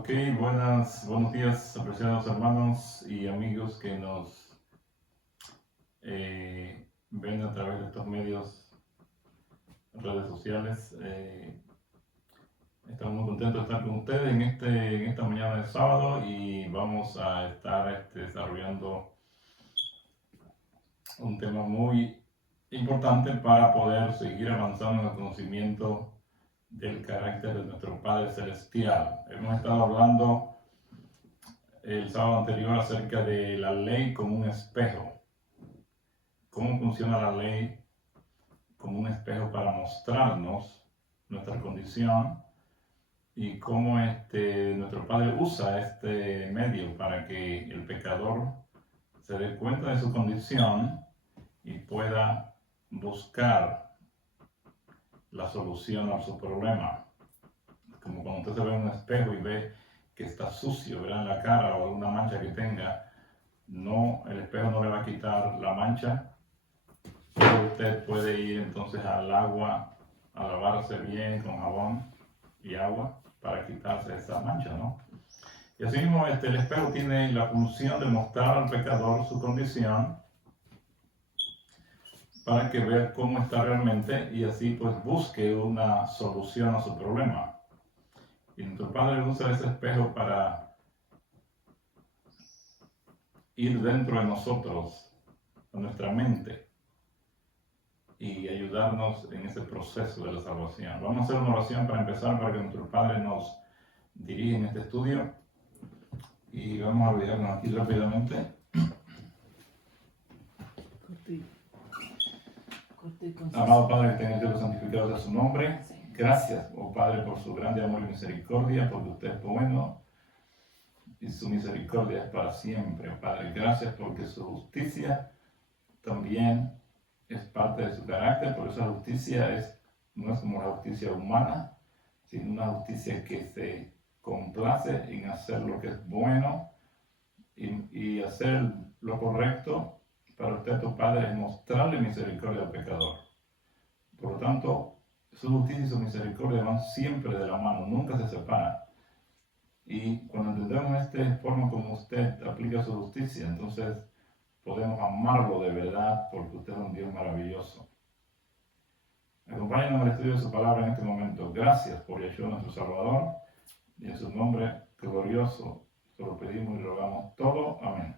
Ok, buenos días, apreciados hermanos y amigos que nos ven a través de estos medios, redes sociales. Estamos muy contentos de estar con ustedes en esta mañana de sábado y vamos a estar desarrollando un tema muy importante para poder seguir avanzando en el conocimiento del carácter de nuestro Padre Celestial. Hemos estado hablando el sábado anterior acerca de la ley como un espejo. ¿Cómo funciona la ley como un espejo para mostrarnos nuestra condición? Y cómo nuestro Padre usa este medio para que el pecador se dé cuenta de su condición y pueda buscar la solución a su problema. Como cuando usted se ve en un espejo y ve que está sucio, verá en la cara o alguna mancha que tenga, no, el espejo no le va a quitar la mancha, pero usted puede ir entonces al agua a lavarse bien con jabón y agua para quitarse esa mancha, ¿no? Y así mismo el espejo tiene la función de mostrar al pecador su condición para que vea cómo está realmente y así pues busque una solución a su problema. Y nuestro Padre usa ese espejo para ir dentro de nosotros, a nuestra mente, y ayudarnos en ese proceso de la salvación. Vamos a hacer una oración para empezar, para que nuestro Padre nos dirija en este estudio. Y vamos a olvidarnos aquí rápidamente. Amado Padre, que tenga el cielo santificado sea su nombre. Gracias, oh Padre, por su grande amor y misericordia, porque usted es bueno y su misericordia es para siempre. Padre, gracias porque su justicia también es parte de su carácter, por esa justicia no es como la justicia humana, sino una justicia que se complace en hacer lo que es bueno y hacer lo correcto. Para usted, tu Padre, es mostrarle misericordia al pecador. Por lo tanto, su justicia y su misericordia van siempre de la mano, nunca se separan. Y cuando entendemos esta forma como usted aplica su justicia, entonces podemos amarlo de verdad porque usted es un Dios maravilloso. Acompáñenos en el estudio de su palabra en este momento. Gracias por Yeshua nuestro Salvador y en su nombre glorioso se lo pedimos y rogamos todo. Amén.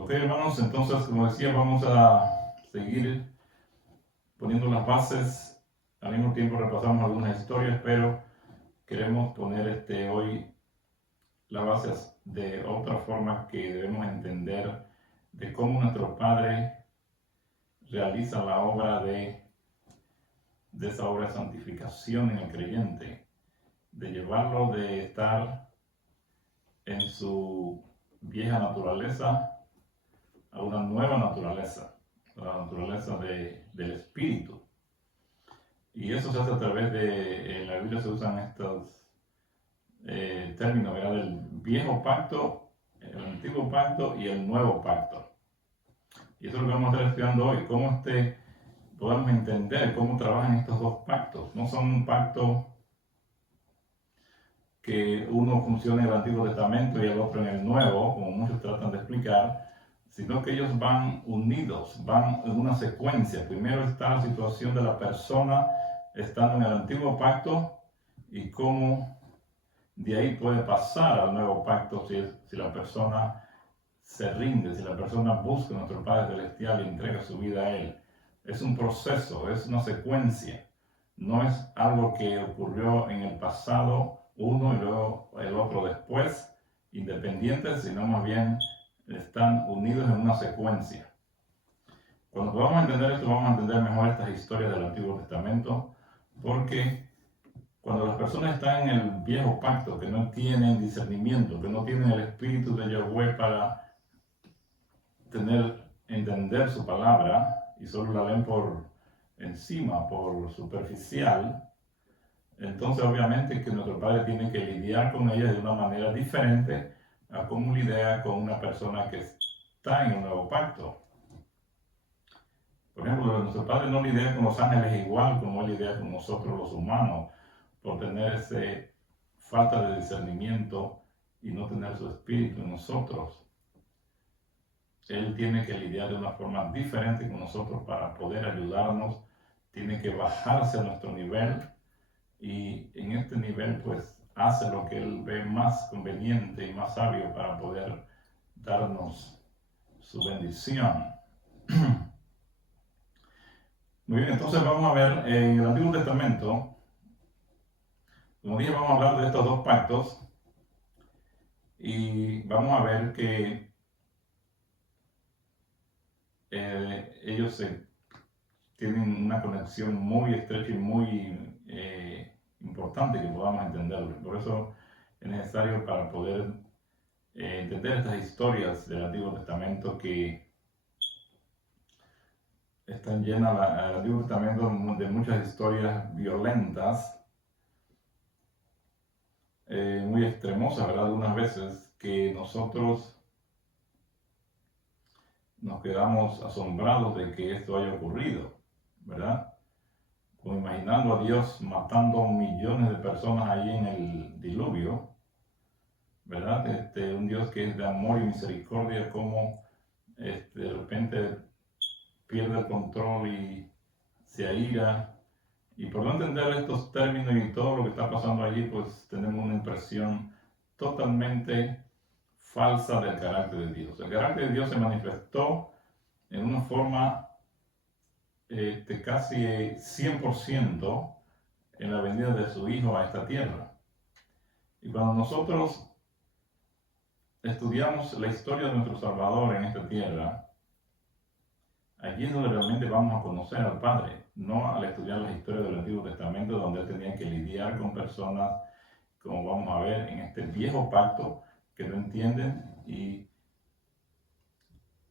Ok, hermanos, entonces como decía, vamos a seguir poniendo las bases. Al mismo tiempo repasamos algunas historias, pero queremos poner hoy las bases de otra forma que debemos entender de cómo nuestro Padre realiza la obra de esa obra de santificación en el creyente, de llevarlo de estar en su vieja naturaleza a una nueva naturaleza, la naturaleza del Espíritu. Y eso se hace a través de, en la Biblia se usan estos términos, ¿verdad? Del viejo pacto, el antiguo pacto y el nuevo pacto. Y eso es lo que vamos a estar estudiando hoy, cómo podamos entender cómo trabajan estos dos pactos. No son un pacto que uno funcione en el Antiguo Testamento y el otro en el Nuevo, como muchos tratan de explicar, sino que ellos van unidos, van en una secuencia. Primero está la situación de la persona estando en el Antiguo Pacto y cómo de ahí puede pasar al Nuevo Pacto si la persona se rinde, si la persona busca a nuestro Padre Celestial y entrega su vida a Él. Es un proceso, es una secuencia. No es algo que ocurrió en el pasado uno y luego el otro después, independientes, sino más bien están unidos en una secuencia. Cuando podamos entender esto, vamos a entender mejor estas historias del Antiguo Testamento, porque cuando las personas están en el viejo pacto, que no tienen discernimiento, que no tienen el espíritu de Yahweh para entender su palabra y solo la ven por encima, por superficial, entonces obviamente que nuestro Padre tiene que lidiar con ellas de una manera diferente a cómo lidia con una persona que está en el nuevo pacto. Por ejemplo, nuestro Padre no lidia con los ángeles igual como Él lidia con nosotros los humanos, por tener esa falta de discernimiento y no tener su espíritu en nosotros. Él tiene que lidiar de una forma diferente con nosotros para poder ayudarnos, tiene que bajarse a nuestro nivel y en este nivel pues hace lo que Él ve más conveniente y más sabio para poder darnos su bendición. Muy bien, entonces vamos a ver en el Antiguo Testamento, como dije, vamos a hablar de estos dos pactos y vamos a ver que ellos tienen una conexión muy estrecha y muy importante que podamos entenderlo. Por eso es necesario para poder entender estas historias del Antiguo Testamento que están llenas, el Antiguo Testamento, de muchas historias violentas, muy extremosas, ¿verdad? Algunas veces que nosotros nos quedamos asombrados de que esto haya ocurrido, ¿verdad? Como imaginando a Dios matando a millones de personas ahí en el diluvio, ¿verdad? Un Dios que es de amor y misericordia, como de repente pierde el control y se aira. Y por no entender estos términos y todo lo que está pasando allí, pues tenemos una impresión totalmente falsa del carácter de Dios. El carácter de Dios se manifestó en una forma casi 100% en la venida de su Hijo a esta tierra. Y cuando nosotros estudiamos la historia de nuestro Salvador en esta tierra, allí es donde realmente vamos a conocer al Padre, no al estudiar las historias del Antiguo Testamento, donde Él tenía que lidiar con personas, como vamos a ver en este viejo pacto, que no entienden, y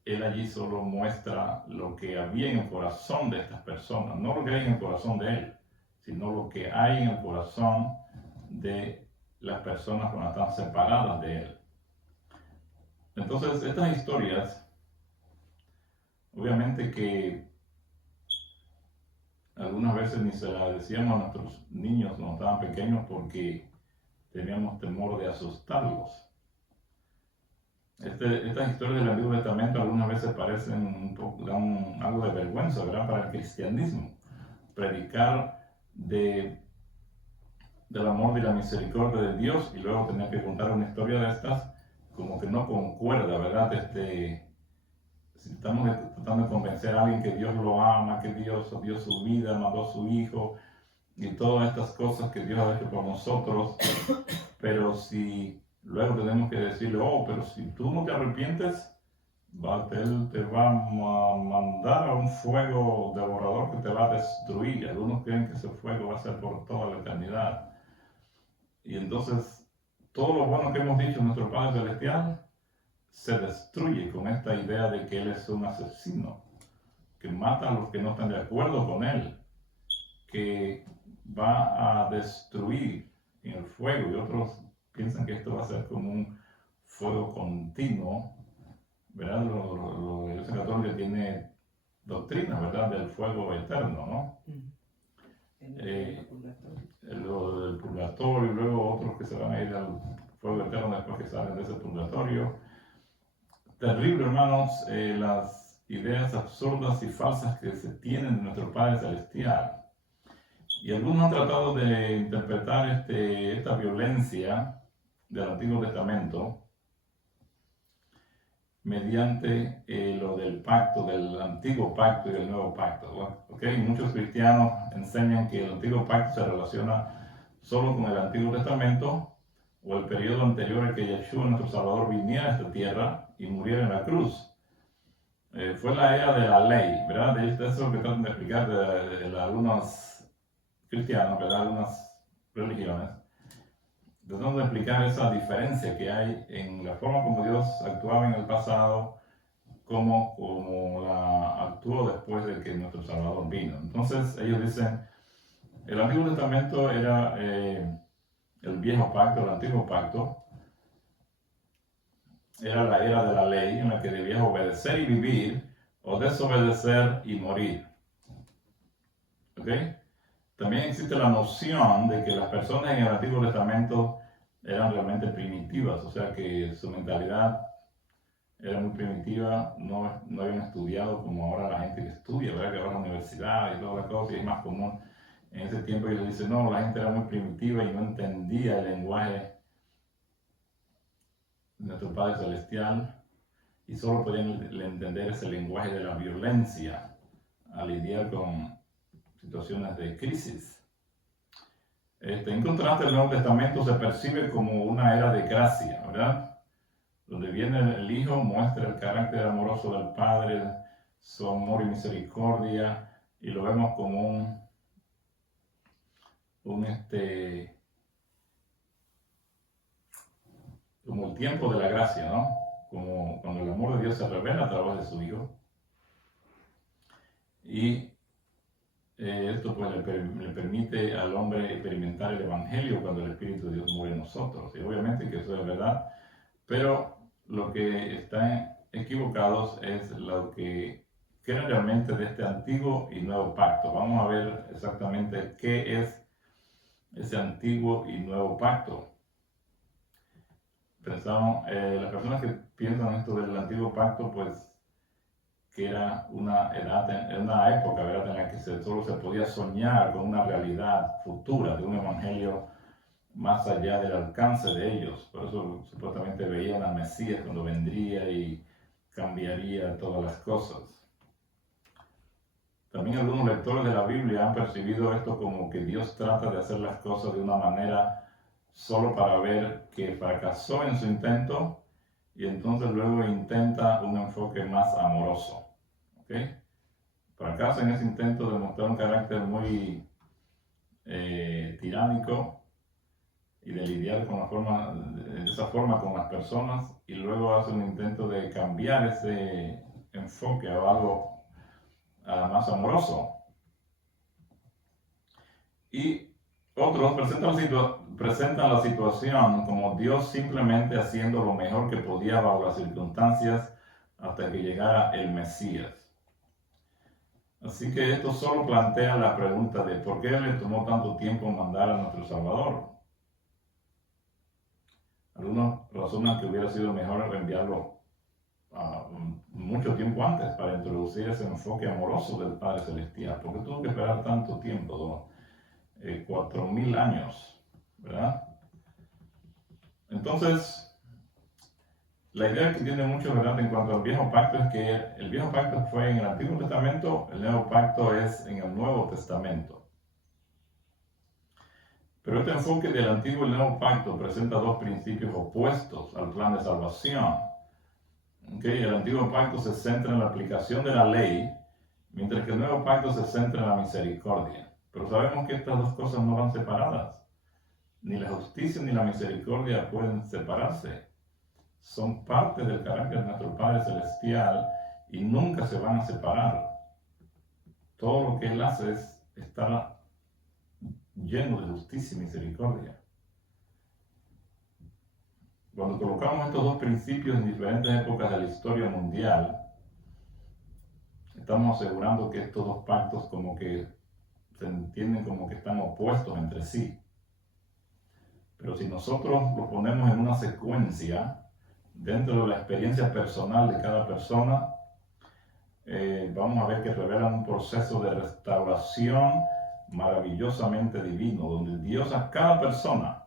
Él allí solo muestra lo que había en el corazón de estas personas, no lo que hay en el corazón de Él, sino lo que hay en el corazón de las personas cuando están separadas de Él. Entonces, estas historias, obviamente que algunas veces ni se las decíamos a nuestros niños cuando estaban pequeños porque teníamos temor de asustarlos. Estas historias del Antiguo Testamento algunas veces parecen un poco, dan algo de vergüenza, ¿verdad? Para el cristianismo. Predicar del amor y la misericordia de Dios y luego tener que contar una historia de estas como que no concuerda, ¿verdad? Si estamos tratando de convencer a alguien que Dios lo ama, que Dios dio su vida, mandó a su Hijo y todas estas cosas que Dios ha hecho por nosotros, pero si luego tenemos que decirle, oh, pero si tú no te arrepientes, Él te va a mandar a un fuego devorador que te va a destruir. Algunos creen que ese fuego va a ser por toda la eternidad. Y entonces, todo lo bueno que hemos dicho nuestro Padre Celestial se destruye con esta idea de que Él es un asesino, que mata a los que no están de acuerdo con Él, que va a destruir en el fuego, y otros piensan que esto va a ser como un fuego continuo, ¿verdad? La Iglesia Católica tiene doctrina, ¿verdad? Del fuego eterno, ¿no? Lo del purgatorio, y luego otros que se van a ir al fuego eterno después que salen de ese purgatorio. Terrible, hermanos, las ideas absurdas y falsas que se tienen de nuestro Padre Celestial. Y algunos han tratado de interpretar esta violencia del Antiguo Testamento mediante lo del pacto, del antiguo pacto y del nuevo pacto. ¿Okay? Muchos cristianos enseñan que el antiguo pacto se relaciona solo con el Antiguo Testamento o el periodo anterior al que Yeshua, nuestro Salvador, viniera a esta tierra y muriera en la cruz. Fue la era de la ley, ¿verdad? De eso es lo que tratan de explicar de algunos cristianos, ¿verdad? Algunas religiones. Tratando de explicar esa diferencia que hay en la forma como Dios actuaba en el pasado, como la actuó después de que nuestro Salvador vino. Entonces ellos dicen, el Antiguo Testamento era el viejo pacto, el antiguo pacto, era la era de la ley en la que debías obedecer y vivir o desobedecer y morir. ¿Ok? También existe la noción de que las personas en el Antiguo Testamento eran realmente primitivas, o sea que su mentalidad era muy primitiva, no habían estudiado como ahora la gente que estudia, ¿verdad? Que ahora la universidad y toda la cosa, y es más común. En ese tiempo ellos dicen, no, la gente era muy primitiva y no entendía el lenguaje de nuestro Padre Celestial y solo podían entender ese lenguaje de la violencia al lidiar con situaciones de crisis. En contraste, el Nuevo Testamento se percibe como una era de gracia, ¿verdad? Donde viene el Hijo, muestra el carácter amoroso del Padre, su amor y misericordia, y lo vemos como como el tiempo de la gracia, ¿no? Como cuando el amor de Dios se revela a través de su Hijo. Y esto pues le permite al hombre experimentar el Evangelio cuando el Espíritu de Dios muere en nosotros. Y obviamente que eso es verdad, pero lo que están equivocados es lo que creen realmente de este antiguo y nuevo pacto. Vamos a ver exactamente qué es ese antiguo y nuevo pacto. Pensamos, las personas que piensan esto del antiguo pacto, pues que era una época, ¿verdad?, en la que solo se podía soñar con una realidad futura, de un evangelio más allá del alcance de ellos. Por eso supuestamente veían al Mesías cuando vendría y cambiaría todas las cosas. También algunos lectores de la Biblia han percibido esto como que Dios trata de hacer las cosas de una manera solo para ver que fracasó en su intento y entonces luego intenta un enfoque más amoroso. ¿Okay? Fracasa en ese intento de mostrar un carácter muy tiránico y de lidiar de esa forma con las personas, y luego hace un intento de cambiar ese enfoque a algo más amoroso. Y otros presentan la situación como Dios simplemente haciendo lo mejor que podía bajo las circunstancias hasta que llegara el Mesías. Así que esto solo plantea la pregunta de por qué le tomó tanto tiempo mandar a nuestro Salvador. Algunos razonan que hubiera sido mejor enviarlo mucho tiempo antes para introducir ese enfoque amoroso del Padre Celestial. ¿Por qué tuvo que esperar tanto tiempo? 4,000 años, ¿verdad? Entonces, la idea que tiene mucho, ¿verdad?, en cuanto al viejo pacto es que el viejo pacto fue en el Antiguo Testamento, el nuevo pacto es en el Nuevo Testamento. Pero este enfoque del Antiguo y el Nuevo Pacto presenta dos principios opuestos al plan de salvación. ¿Okay? El Antiguo Pacto se centra en la aplicación de la ley, mientras que el Nuevo Pacto se centra en la misericordia. Pero sabemos que estas dos cosas no van separadas. Ni la justicia ni la misericordia pueden separarse. Son parte del carácter de nuestro Padre Celestial y nunca se van a separar. Todo lo que Él hace es estar lleno de justicia y misericordia. Cuando colocamos estos dos principios en diferentes épocas de la historia mundial, estamos asegurando que estos dos pactos como que se entienden como que están opuestos entre sí. Pero si nosotros los ponemos en una secuencia dentro de la experiencia personal de cada persona, vamos a ver que revelan un proceso de restauración maravillosamente divino, donde Dios a cada persona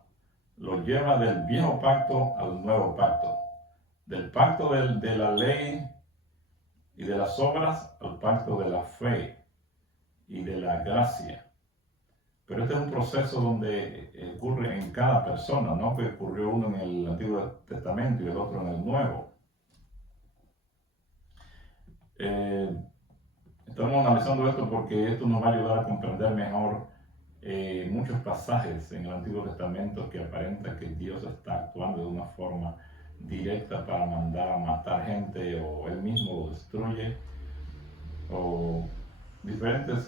lo lleva del viejo pacto al nuevo pacto, del pacto de la ley y de las obras al pacto de la fe y de la gracia. Pero este es un proceso donde ocurre en cada persona, no que ocurrió uno en el Antiguo Testamento y el otro en el Nuevo. Estamos analizando esto porque esto nos va a ayudar a comprender mejor muchos pasajes en el Antiguo Testamento que aparenta que Dios está actuando de una forma directa para mandar a matar gente, o Él mismo lo destruye, o diferentes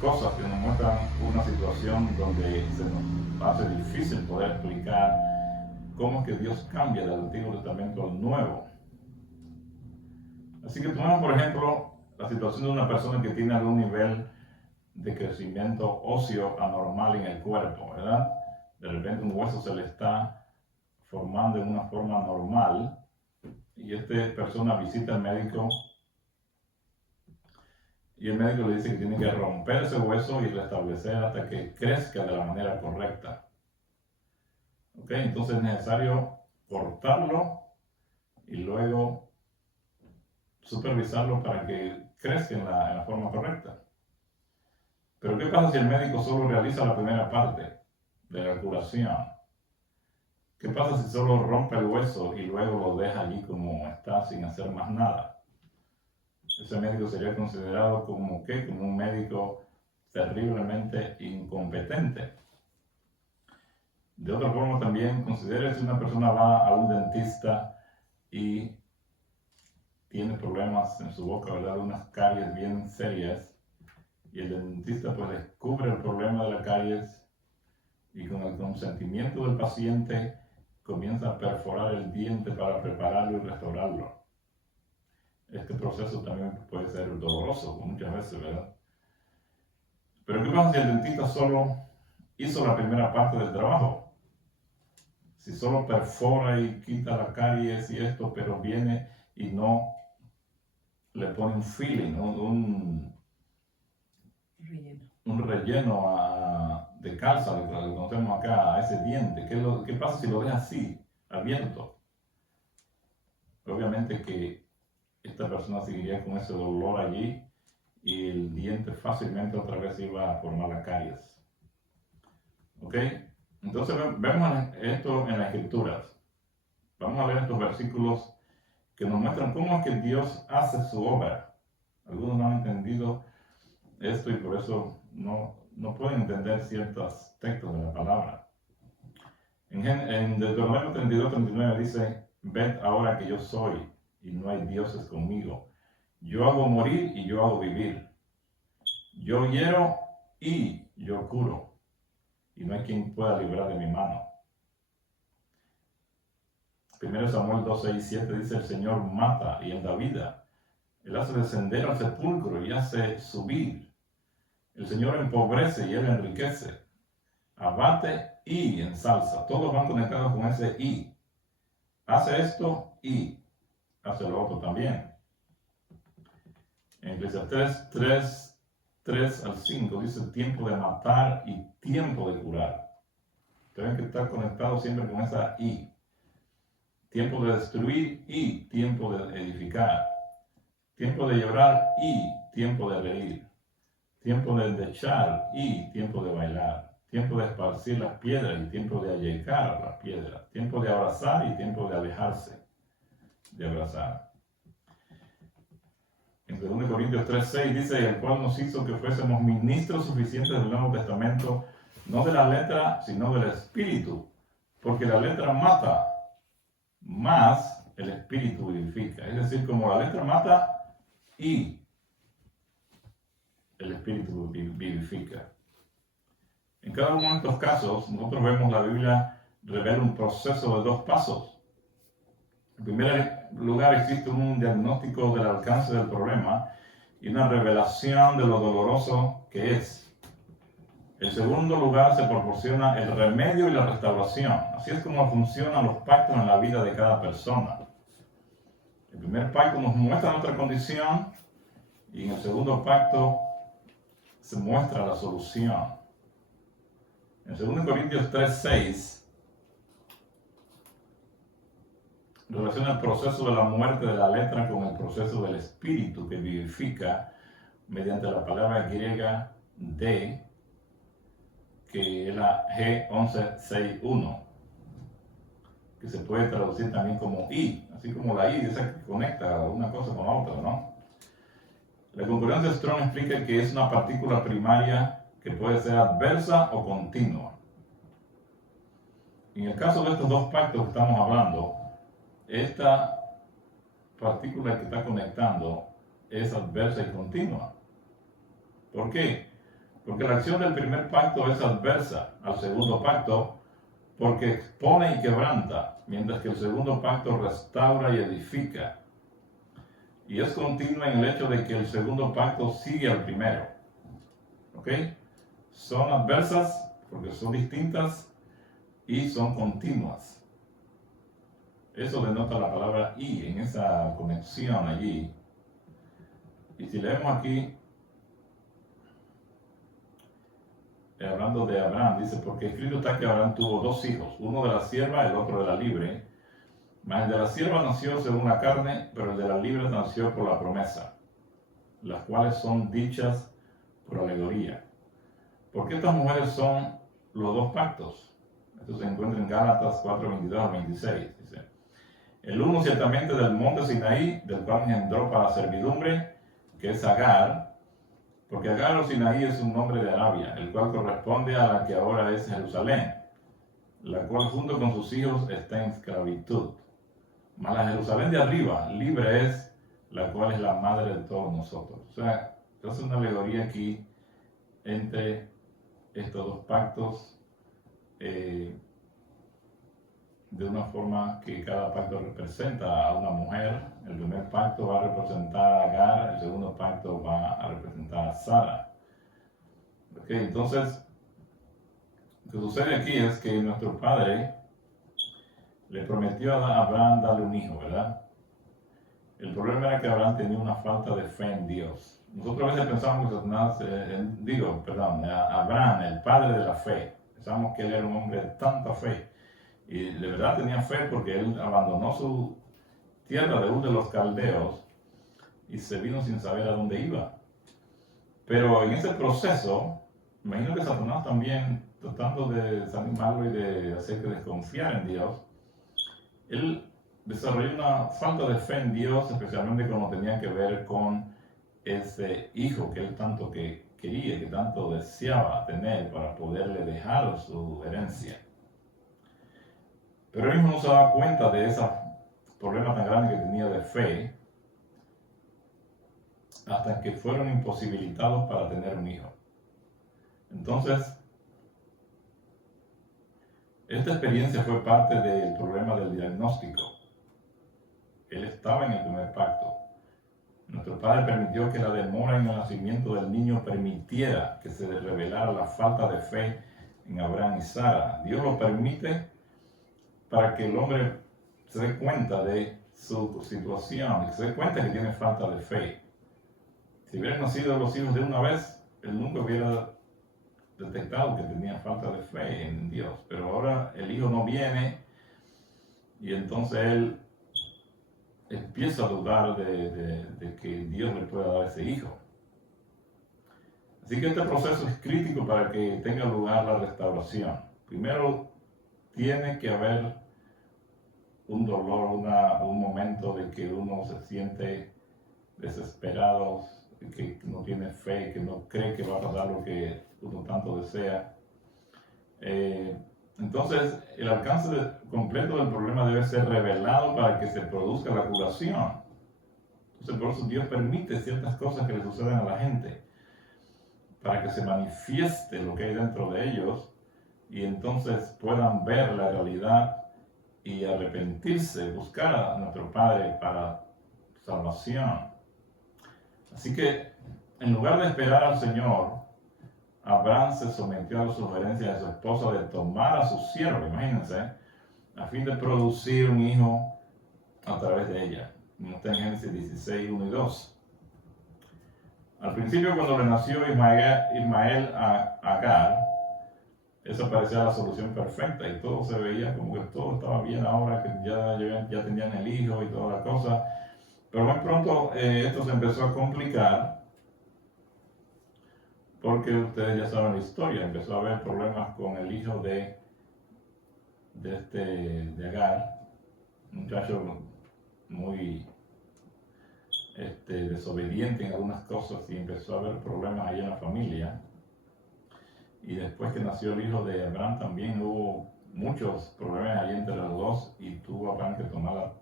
cosas que nos muestran una situación donde se nos hace difícil poder explicar cómo es que Dios cambia del Antiguo Testamento al Nuevo. Así que tomemos, por ejemplo, la situación de una persona que tiene algún nivel de crecimiento óseo anormal en el cuerpo, ¿verdad? De repente un hueso se le está formando en una forma normal y esta persona visita al médico y el médico le dice que tiene que romper ese hueso y restablecer hasta que crezca de la manera correcta. ¿Ok? Entonces es necesario cortarlo y luego supervisarlo para que crezca en la forma correcta. Pero ¿qué pasa si el médico solo realiza la primera parte de la curación? ¿Qué pasa si solo rompe el hueso y luego lo deja allí como está sin hacer más nada? Ese médico sería considerado como ¿qué? Como un médico terriblemente incompetente. De otra forma también considere si una persona va a un dentista y tiene problemas en su boca, ¿verdad? Unas caries bien serias y el dentista pues descubre el problema de las caries y con el consentimiento del paciente comienza a perforar el diente para prepararlo y restaurarlo. Este proceso también puede ser doloroso muchas veces, ¿verdad? Pero ¿qué pasa si el dentista solo hizo la primera parte del trabajo? Si solo perfora y quita la caries y esto, pero viene y no le pone un filling, un relleno de calza, lo que conocemos acá, a ese diente. ¿Qué pasa si lo deja así, abierto? Obviamente que esta persona seguiría con ese dolor allí y el diente fácilmente otra vez iba a formar la caries. ¿Ok? Entonces vemos esto en las Escrituras. Vamos a ver estos versículos que nos muestran cómo es que Dios hace su obra. Algunos no han entendido esto y por eso no pueden entender ciertos textos de la palabra. En Deuteronomio 32-39 dice: ved ahora que yo soy y no hay dioses conmigo. Yo hago morir y yo hago vivir. Yo hiero y yo curo. Y no hay quien pueda librar de mi mano. 1 Samuel 2:6-7 dice: el Señor mata y él da vida. Él hace descender al sepulcro y hace subir. El Señor empobrece y él enriquece. Abate y ensalza. Todos van conectados con ese y. Hace esto y hace lo otro también. En Eclesiastés 3:3-5 dice: tiempo de matar y tiempo de curar. Tienen que estar conectados siempre con esa y. Tiempo de destruir y tiempo de edificar. Tiempo de llorar y tiempo de reír. Tiempo de endechar y tiempo de bailar. Tiempo de esparcir las piedras y tiempo de allegar las piedras. Tiempo de abrazar y tiempo de alejarse de abrazar. En 2 Corintios 3:6 dice: el cual nos hizo que fuésemos ministros suficientes del Nuevo Testamento, no de la letra, sino del Espíritu. Porque la letra mata, más el Espíritu vivifica. Es decir, como la letra mata y el Espíritu vivifica. En cada uno de estos casos, nosotros vemos la Biblia revela un proceso de 2 pasos. En primer lugar, existe un diagnóstico del alcance del problema y una revelación de lo doloroso que es. En segundo lugar, se proporciona el remedio y la restauración. Así es como funcionan los pactos en la vida de cada persona. El primer pacto nos muestra nuestra condición y en el segundo pacto se muestra la solución. En 2 Corintios 3:6 relaciona el proceso de la muerte de la letra con el proceso del espíritu que vivifica mediante la palabra griega de, que es la G1161, que se puede traducir también como I, así como la I, esa que conecta una cosa con la otra, ¿no? La concordancia Strong explica que es una partícula primaria que puede ser adversa o continua. En el caso de estos 2 pactos que estamos hablando, esta partícula que está conectando es adversa y continua. ¿Por qué? Porque la acción del primer pacto es adversa al segundo pacto porque expone y quebranta, mientras que el segundo pacto restaura y edifica. Y es continua en el hecho de que el segundo pacto sigue al primero. ¿Ok? Son adversas porque son distintas y son continuas. Eso denota la palabra y en esa conexión allí. Y si leemos aquí, hablando de Abraham, dice, porque escrito está que Abraham tuvo dos hijos, uno de la sierva y el otro de la libre. Mas el de la sierva nació según la carne, pero el de la libre nació por la promesa, las cuales son dichas por alegoría. Porque estas mujeres son los dos pactos. Esto se encuentra en Gálatas 4:22 al 26. Dice, el uno ciertamente del monte Sinaí, del cual engendró para servidumbre, que es Agar, porque Agar o Sinaí es un nombre de Arabia, el cual corresponde a la que ahora es Jerusalén, la cual junto con sus hijos está en esclavitud. Mas la Jerusalén de arriba, libre es, la cual es la madre de todos nosotros. O sea, es una alegoría aquí entre estos dos pactos, de una forma que cada pacto representa a una mujer. El primer pacto va a representar a Agar, el segundo pacto va a representar a Sara. Okay, entonces, lo que sucede aquí es que nuestro padre le prometió a Abraham darle un hijo, ¿verdad? El problema era que Abraham tenía una falta de fe en Dios. Nosotros a veces pensamos que Satanás, Abraham, el padre de la fe, pensamos que él era un hombre de tanta fe. Y de verdad tenía fe porque él abandonó su tierra de Ur de los Caldeos y se vino sin saber a dónde iba. Pero en ese proceso, imagino que Satanás también, tratando de desanimarlo y de hacer que desconfiara en Dios, él desarrolló una falta de fe en Dios, especialmente cuando tenía que ver con ese hijo que él tanto que quería, que tanto deseaba tener para poderle dejar su herencia. Pero él mismo no se daba cuenta de ese problema tan grande que tenía de fe hasta que fueron imposibilitados para tener un hijo. Entonces, esta experiencia fue parte del problema del diagnóstico. Él estaba en el primer pacto. Nuestro Padre permitió que la demora en el nacimiento del niño permitiera que se revelara la falta de fe en Abraham y Sara. Dios lo permite para que el hombre se dé cuenta de su situación, que se dé cuenta que tiene falta de fe. Si hubieran nacido los hijos de una vez, él nunca hubiera detectado que tenía falta de fe en Dios. Pero ahora el hijo no viene y entonces él empieza a dudar de que Dios le pueda dar ese hijo. Así que este proceso es crítico para que tenga lugar la restauración. Primero tiene que haber un dolor, un momento de que uno se siente desesperado, que no tiene fe, que no cree que va a pasar lo que uno tanto desea. Entonces, el alcance completo del problema debe ser revelado para que se produzca la curación. Entonces, por eso Dios permite ciertas cosas que le suceden a la gente, para que se manifieste lo que hay dentro de ellos y entonces puedan ver la realidad y arrepentirse, buscar a nuestro Padre para salvación. Así que, en lugar de esperar al Señor, Abraham se sometió a la sugerencia de su esposa de tomar a su siervo, imagínense, a fin de producir un hijo a través de ella. Está en Génesis 16, 1 y 2. Al principio, cuando le nació Ismael a Agar, esa parecía la solución perfecta y todo se veía como que todo estaba bien ahora, que ya tenían el hijo y toda la cosa. Pero muy pronto esto se empezó a complicar porque ustedes ya saben la historia. Empezó a haber problemas con el hijo de Agar, un muchacho muy desobediente en algunas cosas y empezó a haber problemas ahí en la familia. Y después que nació el hijo de Abraham también hubo muchos problemas ahí entre los dos y tuvo Abraham que tomar la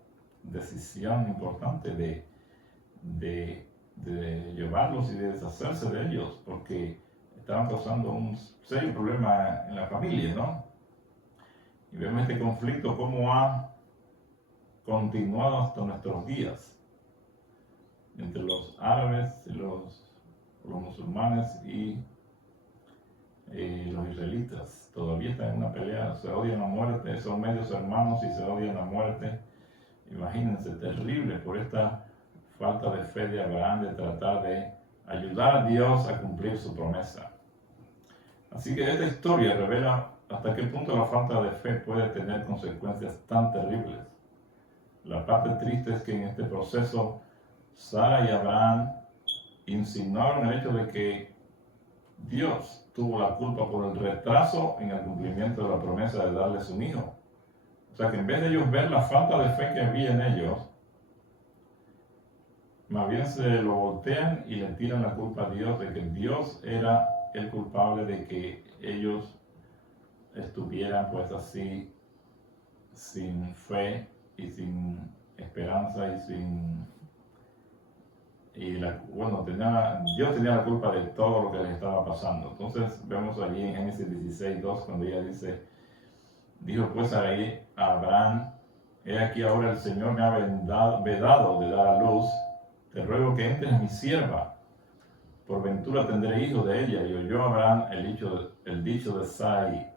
decisión importante de llevarlos y de deshacerse de ellos porque estaban causando un serio problema en la familia, ¿no? Y vemos este conflicto cómo ha continuado hasta nuestros días. entre los árabes, los musulmanes y los israelitas. Todavía están en una pelea, se odian a muerte, son medios hermanos y se odian a muerte. Imagínense, terrible por esta falta de fe de Abraham de tratar de ayudar a Dios a cumplir su promesa. Así que esta historia revela hasta qué punto la falta de fe puede tener consecuencias tan terribles. La parte triste es que en este proceso Sara y Abraham insinuaron el hecho de que Dios tuvo la culpa por el retraso en el cumplimiento de la promesa de darles un hijo. O sea que en vez de ellos ver la falta de fe que había en ellos, más bien se lo voltean y le tiran la culpa a Dios de que Dios era el culpable de que ellos estuvieran pues así sin fe y sin esperanza y sin... Dios tenía la culpa de todo lo que les estaba pasando. Entonces vemos allí en Génesis 16:2 cuando ella dijo pues ahí a Abraham, he aquí ahora el Señor me ha vedado de dar a luz, te ruego que entres a mi sierva, por ventura tendré hijos de ella. Y oyó Abraham el dicho de Sarai.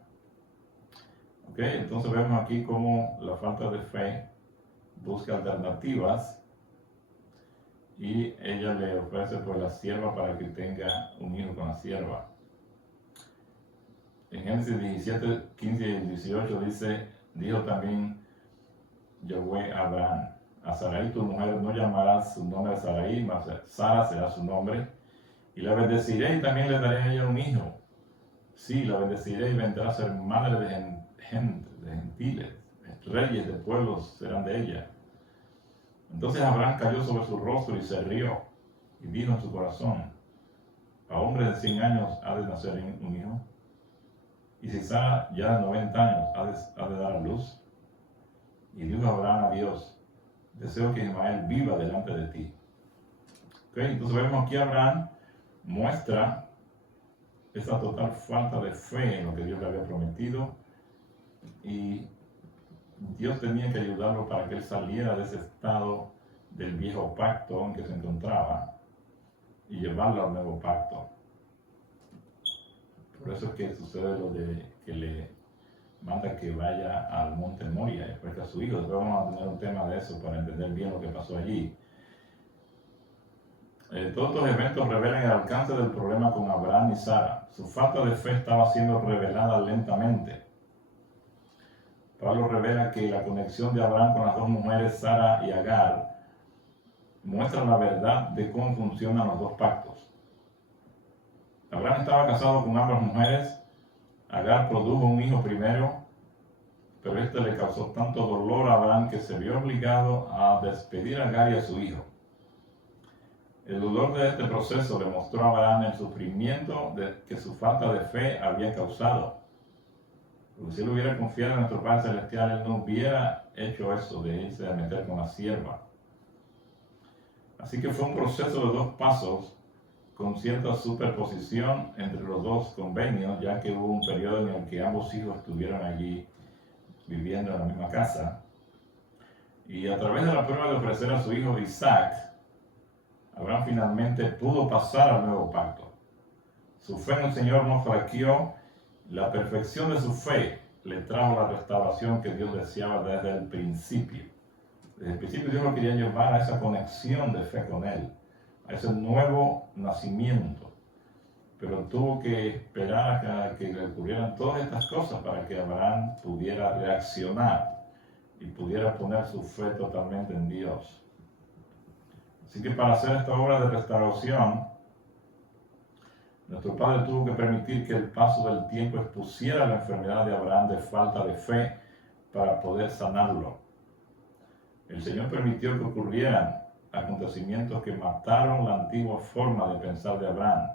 Okay, entonces vemos aquí cómo la falta de fe busca alternativas y ella le ofrece pues la sierva para que tenga un hijo con la sierva. En Génesis 17, 15 y 18 dijo también Yahweh a Abraham, a Sarai tu mujer no llamarás su nombre Sarai, mas Sara será su nombre, y la bendeciré y también le daré a ella un hijo. Sí, la bendeciré y vendrá a ser madre de gentiles, reyes de pueblos serán de ella. Entonces Abraham cayó sobre su rostro y se rió, y dijo en su corazón, a hombre de 100 años ha de nacer un hijo, y si Sara ya de 90 años ha de dar a luz. Y dijo Abraham a Dios, deseo que Ismael viva delante de ti. Okay, entonces vemos aquí Abraham muestra esa total falta de fe en lo que Dios le había prometido, y Dios tenía que ayudarlo para que él saliera de ese estado del viejo pacto en que se encontraba y llevarlo al nuevo pacto. Por eso es que sucede lo de que le manda que vaya al monte Moria y después a su hijo. Después vamos a tener un tema de eso para entender bien lo que pasó allí. Todos estos eventos revelan el alcance del problema con Abraham y Sara. Su falta de fe estaba siendo revelada lentamente. Pablo revela que la conexión de Abraham con las dos mujeres, Sara y Agar, muestra la verdad de cómo funcionan los dos pactos. Abraham estaba casado con ambas mujeres. Agar produjo un hijo primero, pero este le causó tanto dolor a Abraham que se vio obligado a despedir a Agar y a su hijo. El dolor de este proceso le mostró a Abraham el sufrimiento que su falta de fe había causado. Porque si él hubiera confiado en nuestro Padre Celestial, él no hubiera hecho eso de irse a meter con la sierva. Así que fue un proceso de dos pasos con cierta superposición entre los dos convenios, ya que hubo un periodo en el que ambos hijos estuvieron allí viviendo en la misma casa. Y a través de la prueba de ofrecer a su hijo Isaac, Abraham finalmente pudo pasar al nuevo pacto. Su fe en el Señor no flaqueó. La perfección de su fe le trajo la restauración que Dios deseaba desde el principio. Desde el principio Dios lo quería llevar a esa conexión de fe con Él, a ese nuevo nacimiento. Pero tuvo que esperar a que le ocurrieran todas estas cosas para que Abraham pudiera reaccionar y pudiera poner su fe totalmente en Dios. Así que para hacer esta obra de restauración, nuestro Padre tuvo que permitir que el paso del tiempo expusiera la enfermedad de Abraham de falta de fe para poder sanarlo. El Señor permitió que ocurrieran acontecimientos que mataron la antigua forma de pensar de Abraham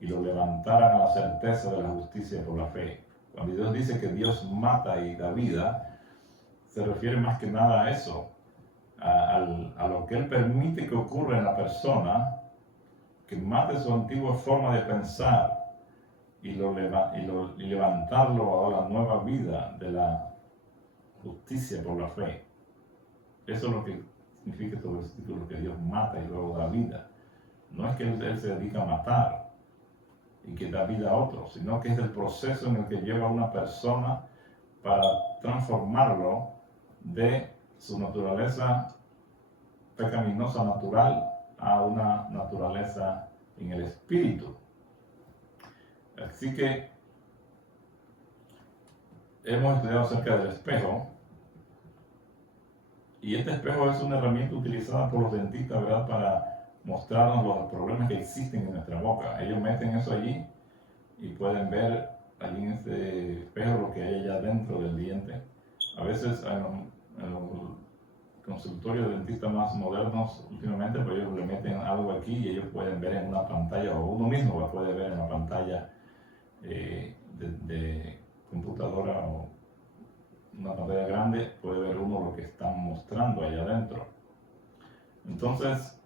y lo levantaran a la certeza de la justicia por la fe. Cuando Dios dice que Dios mata y da vida, se refiere más que nada a eso, a lo que Él permite que ocurra en la persona, que mate su antigua forma de pensar y levantarlo a la nueva vida de la justicia por la fe. Eso es lo que significa este versículo que Dios mata y luego da vida. No es que Él se dedica a matar y que da vida a otros, sino que es el proceso en el que lleva a una persona para transformarlo de su naturaleza pecaminosa natural a una naturaleza en el espíritu. Así que hemos estudiado acerca del espejo, y este espejo es una herramienta utilizada por los dentistas, ¿verdad?, para mostrarnos los problemas que existen en nuestra boca. Ellos meten eso allí y pueden ver allí en este espejo lo que hay allá dentro del diente. A veces en los consultorios de dentistas más modernos últimamente, pues ellos le meten algo aquí y ellos pueden ver en una pantalla, o uno mismo la puede ver en una pantalla de computadora o una pantalla grande, puede ver uno lo que están mostrando allá adentro. Entonces,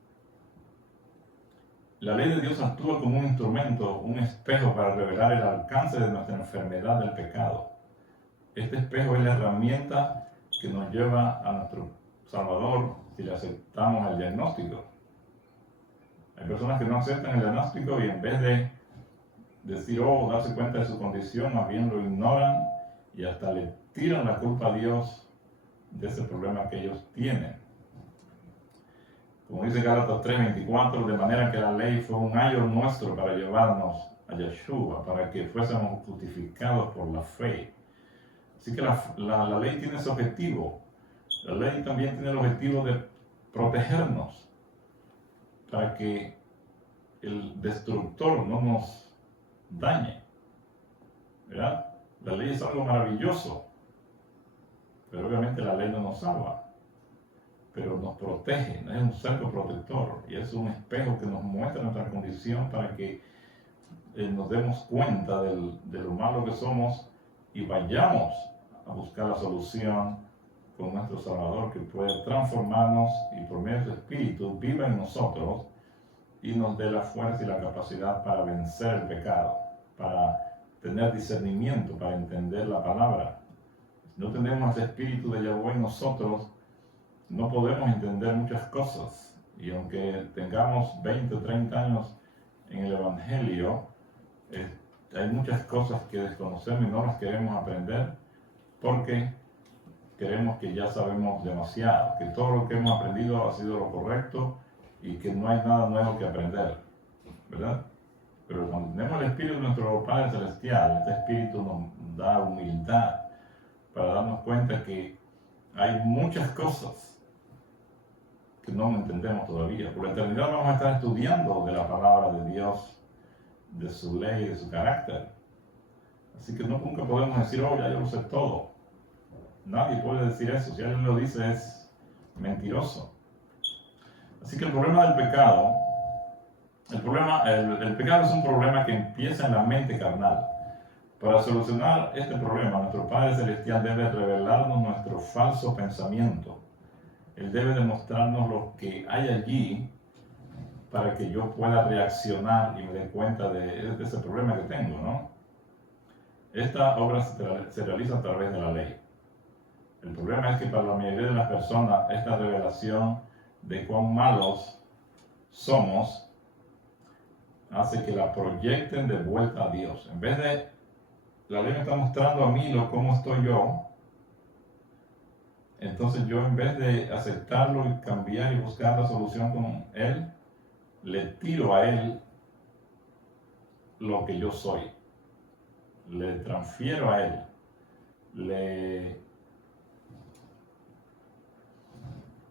la ley de Dios actúa como un instrumento, un espejo para revelar el alcance de nuestra enfermedad del pecado. Este espejo es la herramienta que nos lleva a nuestro Salvador si le aceptamos el diagnóstico. Hay personas que no aceptan el diagnóstico y en vez de decir, darse cuenta de su condición, más bien lo ignoran y hasta le tiran la culpa a Dios de ese problema que ellos tienen. Como dice Gálatas 3:24, de manera que la ley fue un ayo nuestro para llevarnos a Yeshua, para que fuésemos justificados por la fe. Así que la ley tiene ese objetivo. La ley también tiene el objetivo de protegernos, para que el destructor no nos dañe, ¿verdad? La ley es algo maravilloso, pero obviamente la ley no nos salva, pero nos protege, es un cerco protector y es un espejo que nos muestra nuestra condición para que nos demos cuenta de lo malo que somos y vayamos a buscar la solución con nuestro Salvador, que puede transformarnos y por medio de su Espíritu viva en nosotros y nos dé la fuerza y la capacidad para vencer el pecado, para tener discernimiento, para entender la palabra. Si no tenemos el Espíritu de Yahweh en nosotros, no podemos entender muchas cosas. Y aunque tengamos 20 o 30 años en el Evangelio, hay muchas cosas que desconocemos y no las queremos aprender porque creemos que ya sabemos demasiado, que todo lo que hemos aprendido ha sido lo correcto y que no hay nada nuevo que aprender, ¿verdad? Pero cuando tenemos el Espíritu de nuestro Padre Celestial, este Espíritu nos da humildad para darnos cuenta que hay muchas cosas que no entendemos todavía. Por la eternidad vamos a estar estudiando de la palabra de Dios, de su ley, de su carácter. Así que nunca podemos decir, ya yo lo sé todo. Nadie puede decir eso. Si alguien lo dice, es mentiroso. Así que el problema del pecado, el pecado es un problema que empieza en la mente carnal. Para solucionar este problema, nuestro Padre Celestial debe revelarnos nuestro falso pensamiento. Él debe demostrarnos lo que hay allí para que yo pueda reaccionar y me dé cuenta de ese problema que tengo, ¿no? Esta obra se realiza a través de la ley. El problema es que para la mayoría de las personas esta revelación de cuán malos somos hace que la proyecten de vuelta a Dios. En vez de, la ley me está mostrando a mí cómo estoy yo, entonces yo en vez de aceptarlo y cambiar y buscar la solución con Él, le tiro a Él lo que yo soy. Le transfiero a Él.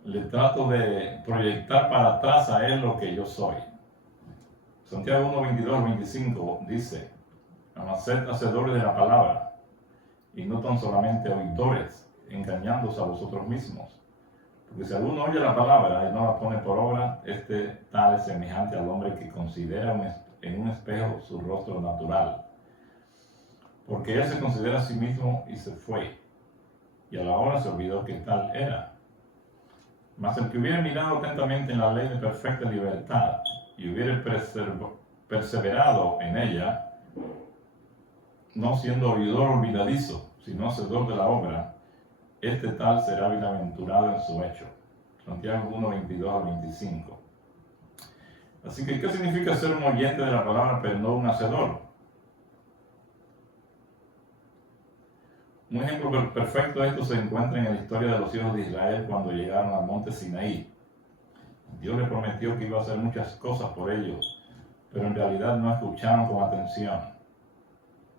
Le trato de proyectar para atrás a Él lo que yo soy. Santiago 1:22-25 dice, sed hacedores de la palabra, y no tan solamente oidores, engañándose a vosotros mismos. Porque si alguno oye la palabra y no la pone por obra, tal es semejante al hombre que considera en un espejo su rostro natural. Porque él se considera a sí mismo y se fue, y a la hora se olvidó que tal era. Mas el que hubiera mirado atentamente en la ley de perfecta libertad y hubiera perseverado en ella, no siendo oidor olvidadizo, sino hacedor de la obra, tal será bienaventurado en su hecho. Santiago 1, 22 al 25. Así que, ¿qué significa ser un oyente de la palabra pero no un hacedor? Un ejemplo perfecto de esto se encuentra en la historia de los hijos de Israel cuando llegaron al monte Sinaí. Dios les prometió que iba a hacer muchas cosas por ellos, pero en realidad no escucharon con atención.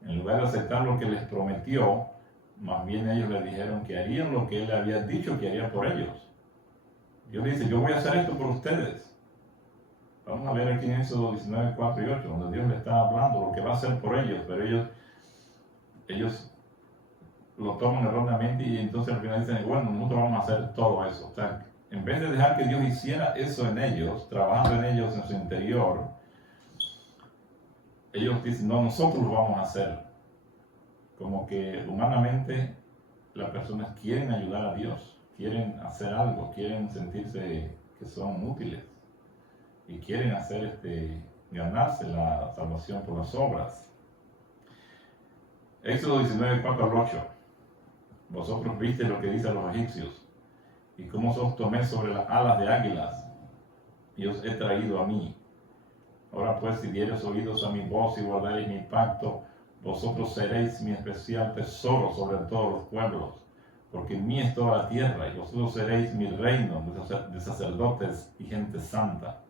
En lugar de aceptar lo que les prometió, más bien ellos le dijeron que harían lo que Él había dicho que haría por ellos. Dios dice, yo voy a hacer esto por ustedes. Vamos a ver aquí en Éxodo 19, 4 y 8, donde Dios le está hablando lo que va a hacer por ellos, pero ellos lo toman erróneamente y entonces al final dicen, bueno, nosotros vamos a hacer todo eso. O sea, en vez de dejar que Dios hiciera eso en ellos, trabajando en ellos en su interior, ellos dicen, no, nosotros lo vamos a hacer. Como que humanamente las personas quieren ayudar a Dios, quieren hacer algo, quieren sentirse que son útiles y quieren hacer ganarse la salvación por las obras. Éxodo 19, 4 al 8. Vosotros viste lo que dice a los egipcios y cómo os tomé sobre las alas de águilas y os he traído a mí. Ahora pues, si diereis oídos a mi voz y guardaréis mi pacto, vosotros seréis mi especial tesoro sobre todos los pueblos, porque en mí es toda la tierra, y vosotros seréis mi reino de sacerdotes y gente santa.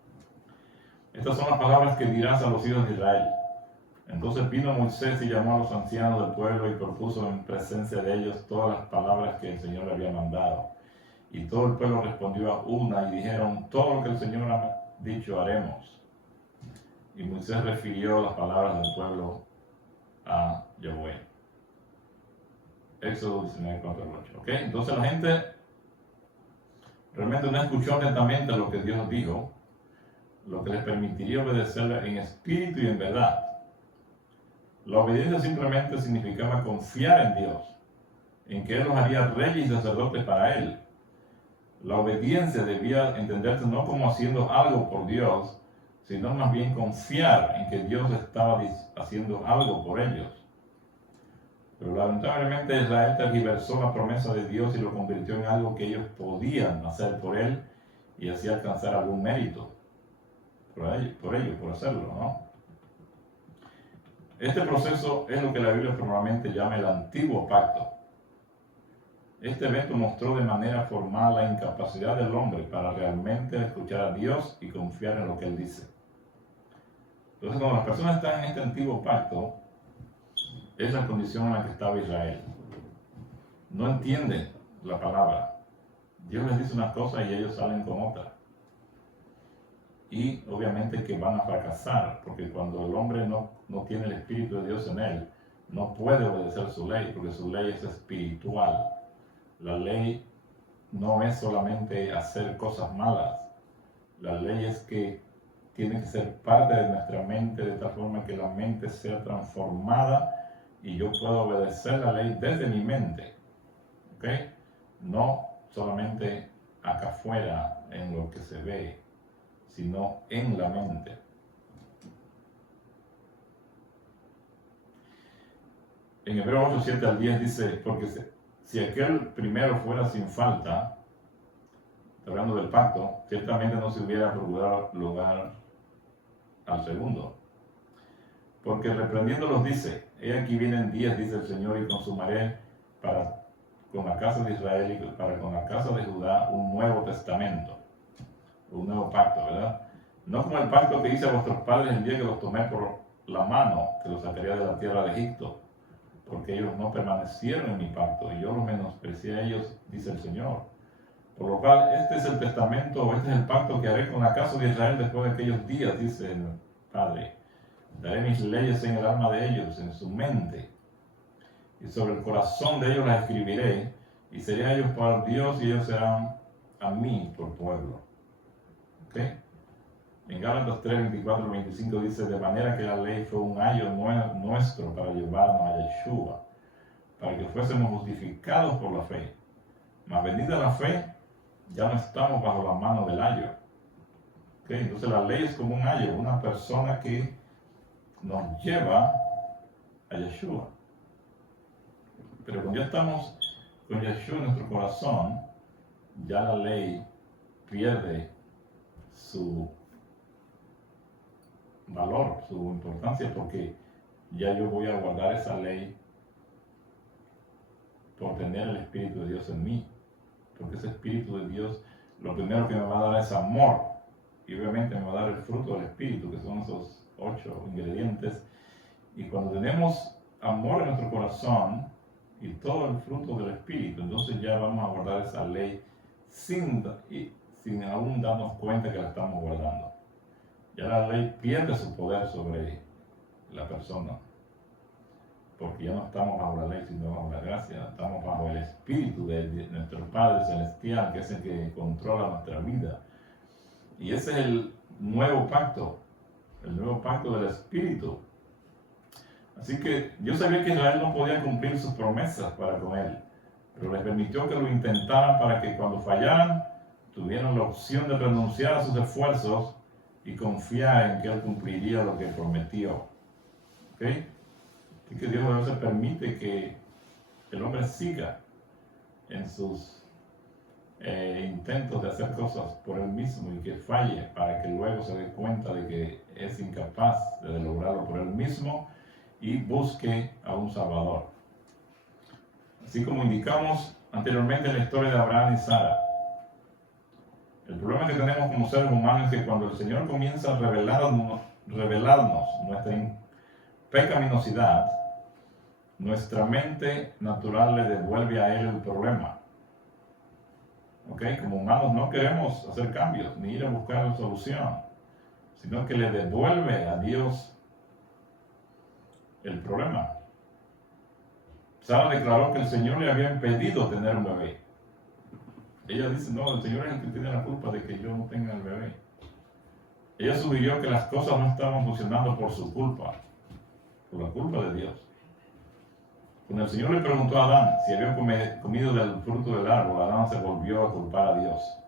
Estas son las palabras que dirás a los hijos de Israel. Entonces vino Moisés y llamó a los ancianos del pueblo y propuso en presencia de ellos todas las palabras que el Señor le había mandado. Y todo el pueblo respondió a una y dijeron, todo lo que el Señor ha dicho haremos. Y Moisés refirió las palabras del pueblo a Yahweh. Éxodo 19, 4 al 8. ¿Okay? Entonces la gente realmente no escuchó atentamente lo que Dios dijo, lo que les permitiría obedecerle en espíritu y en verdad. La obediencia simplemente significaba confiar en Dios, en que Él los haría reyes y sacerdotes para Él. La obediencia debía entenderse no como haciendo algo por Dios, sino más bien confiar en que Dios estaba haciendo algo por ellos. Pero lamentablemente Israel tergiversó la promesa de Dios y lo convirtió en algo que ellos podían hacer por Él y así alcanzar algún mérito por hacerlo, ¿no? Este proceso es lo que la Biblia probablemente llama el antiguo pacto. Este evento mostró de manera formal la incapacidad del hombre para realmente escuchar a Dios y confiar en lo que Él dice. Entonces, cuando las personas están en este antiguo pacto, es la condición en la que estaba Israel. No entienden la palabra. Dios les dice una cosa y ellos salen con otra. Y obviamente que van a fracasar, porque cuando el hombre no tiene el Espíritu de Dios en él, no puede obedecer su ley, porque su ley es espiritual. La ley no es solamente hacer cosas malas. La ley es que tiene que ser parte de nuestra mente, de tal forma que la mente sea transformada y yo pueda obedecer la ley desde mi mente. ¿Ok? No solamente acá afuera en lo que se ve, sino en la mente. En Hebreos 8, 7 al 10 dice, porque si aquel primero fuera sin falta, hablando del pacto, ciertamente no se hubiera procurado lugar al segundo. Porque reprendiéndolos dice, he aquí vienen días, dice el Señor, y consumaré con la casa de Israel y para con la casa de Judá un nuevo testamento, un nuevo pacto, ¿verdad? No como el pacto que hice a vuestros padres el día que los tomé por la mano, que los sacaría de la tierra de Egipto, porque ellos no permanecieron en mi pacto, y yo los menosprecié a ellos, dice el Señor. Por lo cual, este es el testamento, este es el pacto que haré con la casa de Israel después de aquellos días, dice el Padre. Daré mis leyes en el alma de ellos, en su mente, y sobre el corazón de ellos las escribiré, y seré a ellos por Dios, y ellos serán a mí por pueblo. ¿Ok? En Gálatas 3, 24 25 dice, de manera que la ley fue un ayo nuestro para llevarnos a Yeshua, para que fuésemos justificados por la fe. Mas bendita la fe, ya no estamos bajo la mano del ayo. ¿Okay? Entonces la ley es como un ayo, una persona que nos lleva a Yeshua. Pero cuando ya estamos con Yeshua en nuestro corazón, ya la ley pierde su valor, su importancia, porque ya yo voy a guardar esa ley por tener el Espíritu de Dios en mí, porque ese Espíritu de Dios lo primero que me va a dar es amor, y obviamente me va a dar el fruto del Espíritu, que son esos 8 ingredientes. Y cuando tenemos amor en nuestro corazón y todo el fruto del Espíritu, entonces ya vamos a guardar esa ley sin aún darnos cuenta que la estamos guardando. Ya la ley pierde su poder sobre la persona, porque ya no estamos bajo la ley, sino bajo la gracia. Estamos bajo el Espíritu de nuestro Padre Celestial, que es el que controla nuestra vida. Y ese es el nuevo pacto del Espíritu. Así que Dios sabía que Israel no podía cumplir sus promesas para con él, pero les permitió que lo intentaran para que cuando fallaran tuvieran la opción de renunciar a sus esfuerzos y confiar en que Él cumpliría lo que prometió. ¿Okay? Así que Dios a veces permite que el hombre siga en sus intentos de hacer cosas por él mismo y que falle para que luego se dé cuenta de que es incapaz de lograrlo por él mismo y busque a un Salvador. Así como indicamos anteriormente en la historia de Abraham y Sara, el problema que tenemos como seres humanos es que cuando el Señor comienza a revelarnos nuestra pecaminosidad, nuestra mente natural le devuelve a Él el problema. ¿Okay? Como humanos no queremos hacer cambios ni ir a buscar la solución, sino que le devuelve a Dios el problema. Sara declaró que el Señor le había impedido tener un bebé. Ella dice, no, el Señor es el que tiene la culpa de que yo no tenga el bebé. Ella sugirió que las cosas no estaban funcionando por su culpa, por la culpa de Dios. Cuando el Señor le preguntó a Adán si había comido del fruto del árbol, Adán se volvió a culpar a Dios.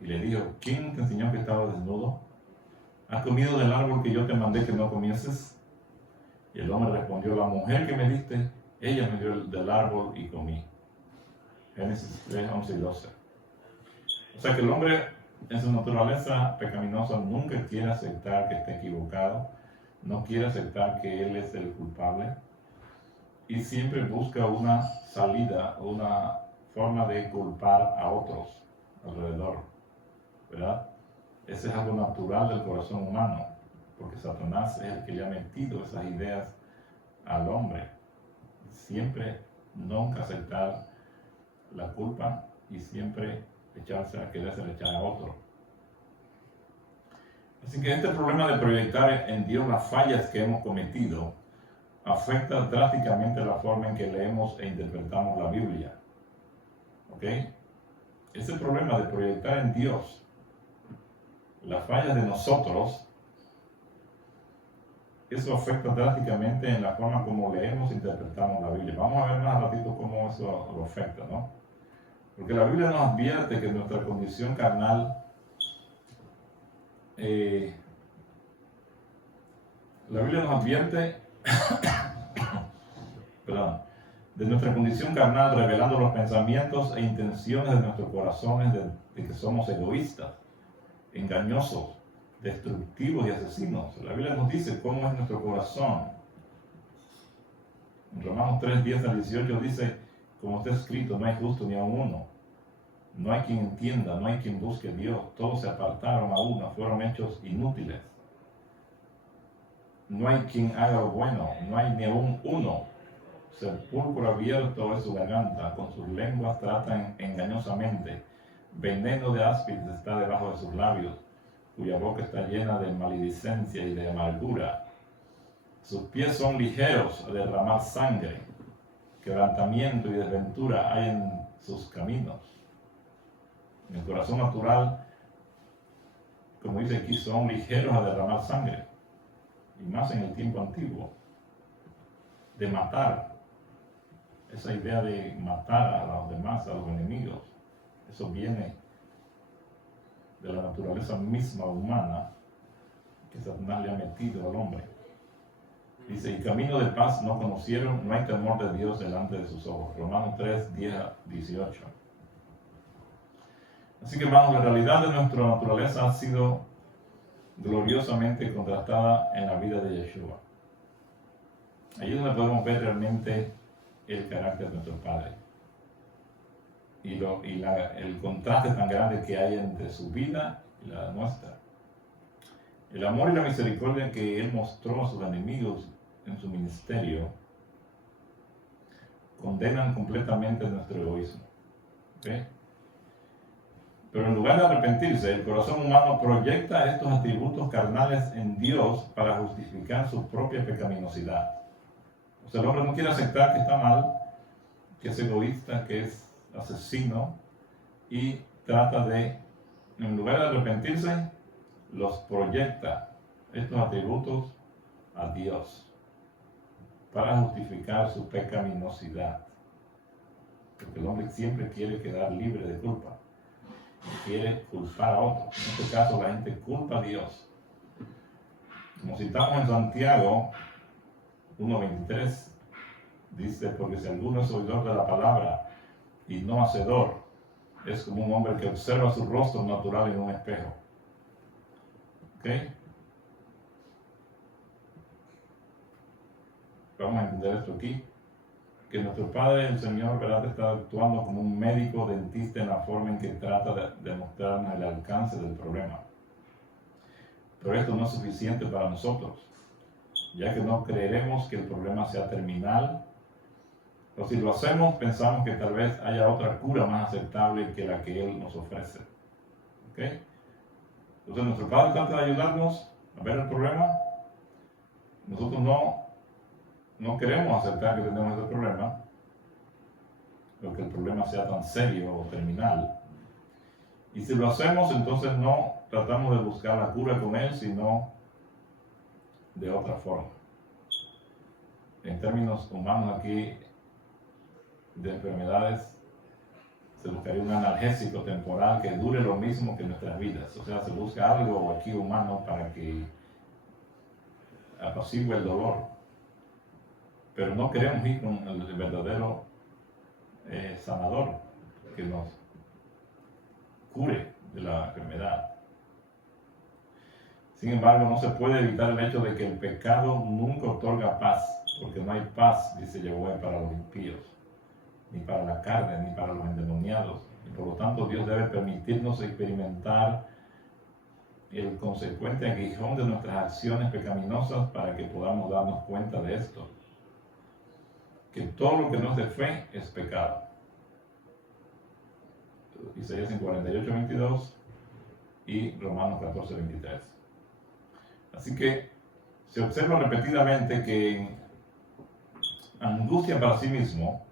Y le dijo, ¿quién te enseñó que estaba desnudo? ¿Has comido del árbol que yo te mandé que no comieses? Y el hombre respondió, la mujer que me diste, ella me dio del árbol y comí. Génesis 3, 11 y 12. O sea que el hombre en su naturaleza pecaminosa nunca quiere aceptar que esté equivocado, no quiere aceptar que él es el culpable y siempre busca una salida, una forma de culpar a otros alrededor, ¿verdad? Ese es algo natural del corazón humano, porque Satanás es el que le ha metido esas ideas al hombre. Siempre nunca aceptar la culpa y siempre quererse echar a otro. Así que este problema de proyectar en Dios las fallas que hemos cometido afecta drásticamente la forma en que leemos e interpretamos la Biblia. ¿Ok? Ese problema de proyectar en Dios las fallas de nosotros, eso afecta drásticamente en la forma como leemos e interpretamos la Biblia. Vamos a ver más ratito cómo eso lo afecta, ¿no? Porque la Biblia nos advierte que nuestra condición carnal, la Biblia nos advierte de nuestra condición carnal, revelando los pensamientos e intenciones de nuestros corazones de que somos egoístas, engañosos, destructivos y asesinos. La Biblia nos dice cómo es nuestro corazón. En Romanos 3, 10 al 18 dice, como está escrito, no hay justo ni aun uno. No hay quien entienda, no hay quien busque a Dios. Todos se apartaron a una, fueron hechos inútiles. No hay quien haga lo bueno, no hay ni aun uno. Sepulcro abierto es su garganta, con sus lenguas tratan engañosamente. Veneno de áspides está debajo de sus labios, cuya boca está llena de maledicencia y de amargura. Sus pies son ligeros a derramar sangre. Quebrantamiento y desventura hay en sus caminos. En el corazón natural, como dice aquí, son ligeros a derramar sangre. Y más en el tiempo antiguo, de matar. Esa idea de matar a los demás, a los enemigos, eso viene de la naturaleza misma humana que Satanás le ha metido al hombre. Dice, y camino de paz no conocieron, no hay temor de Dios delante de sus ojos. Romanos 3, 10 a 18. Así que, hermanos, la realidad de nuestra naturaleza ha sido gloriosamente contrastada en la vida de Yeshua. Ahí es donde podemos ver realmente el carácter de nuestro Padre y el contraste tan grande que hay entre su vida y la nuestra. El amor y la misericordia que Él mostró a sus enemigos en su ministerio condenan completamente nuestro egoísmo. ¿Okay? Pero en lugar de arrepentirse, el corazón humano proyecta estos atributos carnales en Dios para justificar su propia pecaminosidad. O sea, el hombre no quiere aceptar que está mal, que es egoísta, que es asesino, y trata de, en lugar de arrepentirse, los proyecta, estos atributos, a Dios, para justificar su pecaminosidad. Porque el hombre siempre quiere quedar libre de culpa, quiere culpar a otro. En este caso, la gente culpa a Dios. Como citamos en Santiago 1:23, dice: porque si alguno es oidor de la palabra y no hacedor, es como un hombre que observa su rostro natural en un espejo. ¿Ok? Vamos a entender esto aquí, que nuestro Padre, el Señor, ¿verdad?, está actuando como un médico dentista en la forma en que trata de mostrarnos el alcance del problema. Pero esto no es suficiente para nosotros, ya que no creeremos que el problema sea terminal, o si lo hacemos pensamos que tal vez haya otra cura más aceptable que la que Él nos ofrece. ¿Ok? Entonces nuestro Padre trata de ayudarnos a ver el problema. Nosotros no queremos aceptar que tenemos este problema, o que el problema sea tan serio o terminal. Y si lo hacemos, entonces no tratamos de buscar la cura con Él, sino de otra forma. En términos humanos aquí, de enfermedades, se buscaría un analgésico temporal que dure lo mismo que nuestras vidas. O sea, se busca algo aquí humano para que apacigüe el dolor. Pero no queremos ir con el verdadero sanador que nos cure de la enfermedad. Sin embargo, no se puede evitar el hecho de que el pecado nunca otorga paz, porque no hay paz, dice Yahweh, para los impíos, ni para la carne, ni para los endemoniados. Y por lo tanto, Dios debe permitirnos experimentar el consecuente aguijón de nuestras acciones pecaminosas para que podamos darnos cuenta de esto, que todo lo que no es de fe es pecado. Isaías 48:22 y Romanos 14:23. Así que se observa repetidamente que en angustia para sí mismo,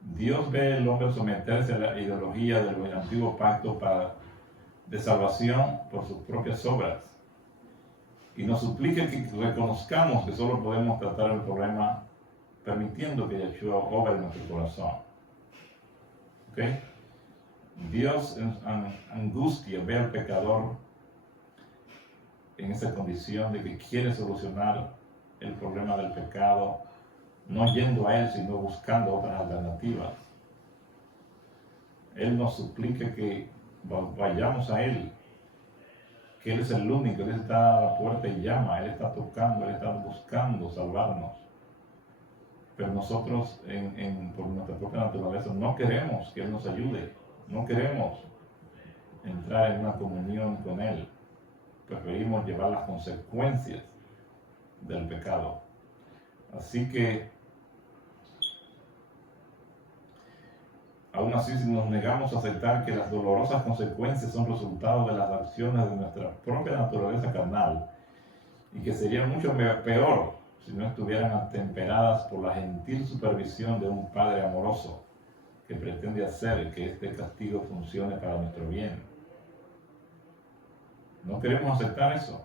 Dios ve al hombre someterse a la ideología del antiguo pacto de salvación por sus propias obras, y nos suplica que reconozcamos que solo podemos tratar el problema permitiendo que Yeshua obre en nuestro corazón. ¿Ok? Dios en angustia ve al pecador en esa condición de que quiere solucionar el problema del pecado, no yendo a Él, sino buscando otras alternativas. Él nos suplica que vayamos a Él, que Él es el único, Él está a la puerta y llama, Él está tocando, Él está buscando salvarnos. Pero nosotros, por nuestra propia naturaleza, no queremos que Él nos ayude, no queremos entrar en una comunión con Él. Preferimos llevar las consecuencias del pecado. Así que, aún así, si nos negamos a aceptar que las dolorosas consecuencias son resultado de las acciones de nuestra propia naturaleza carnal, y que sería mucho peor si no estuvieran atemperadas por la gentil supervisión de un Padre amoroso que pretende hacer que este castigo funcione para nuestro bien. No queremos aceptar eso.